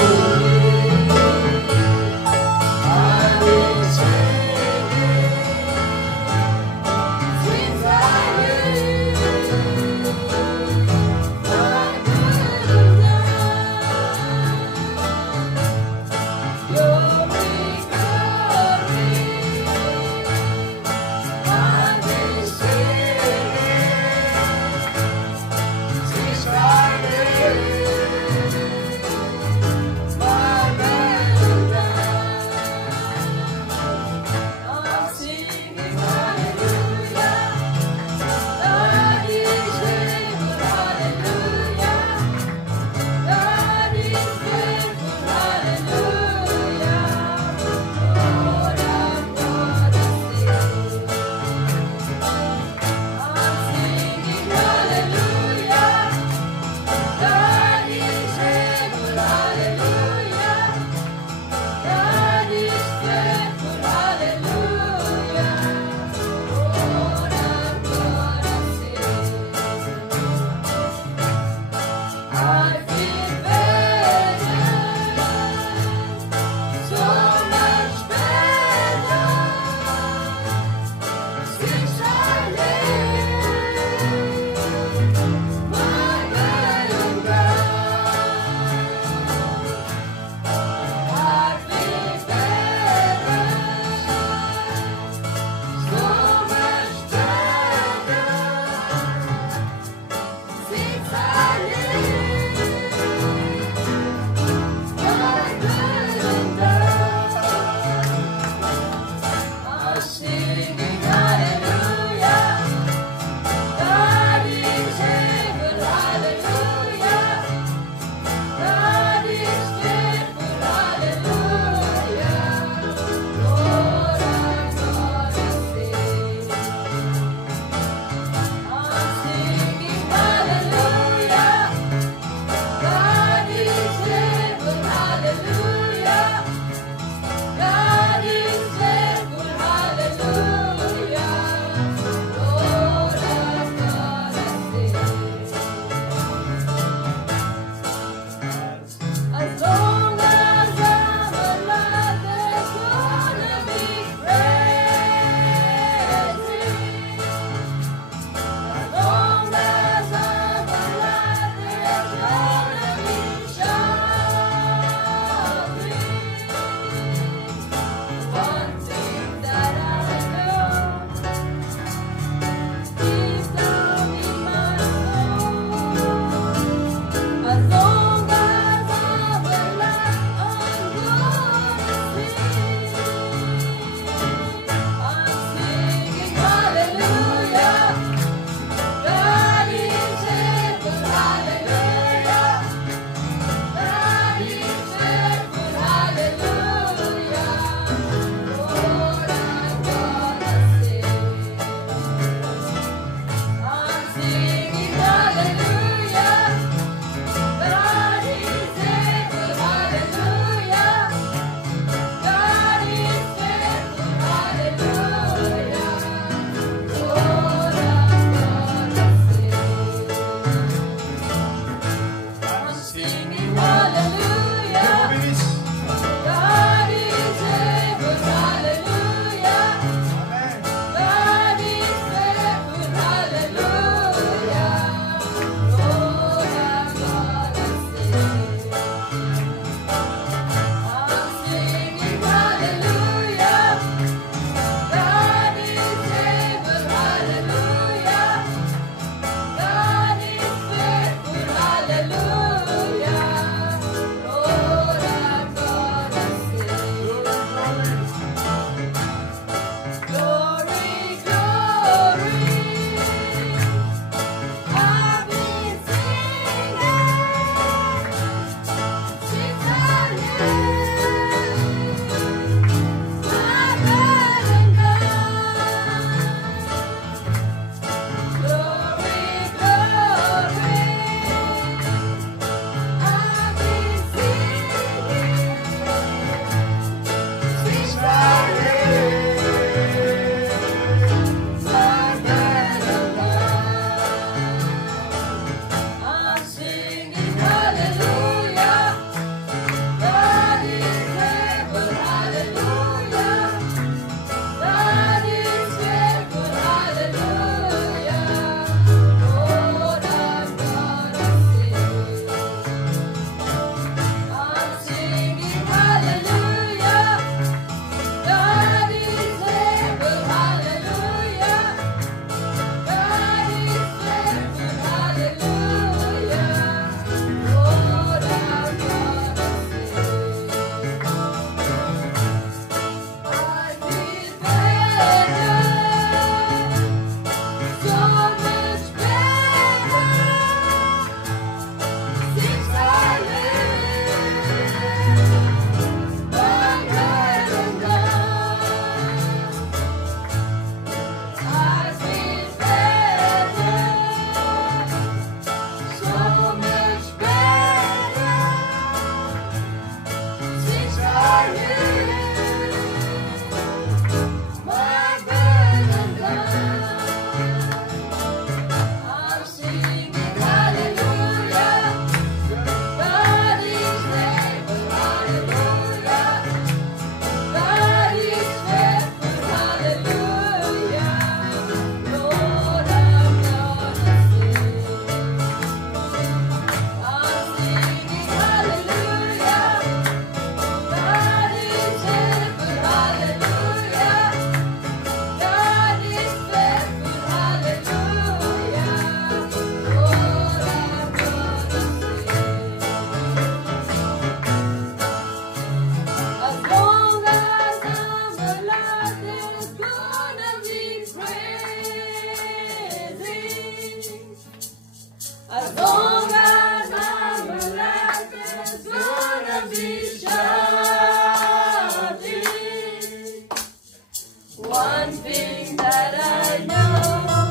thing that I know.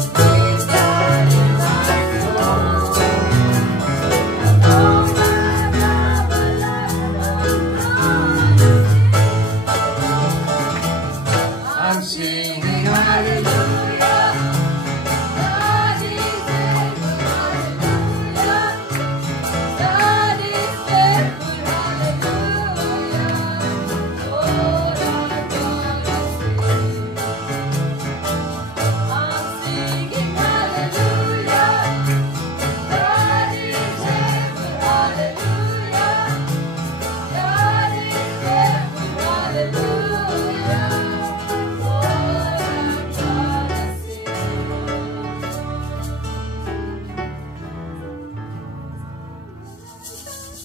Deep down in my soul, I know my love will last. I'm singing hallelujah.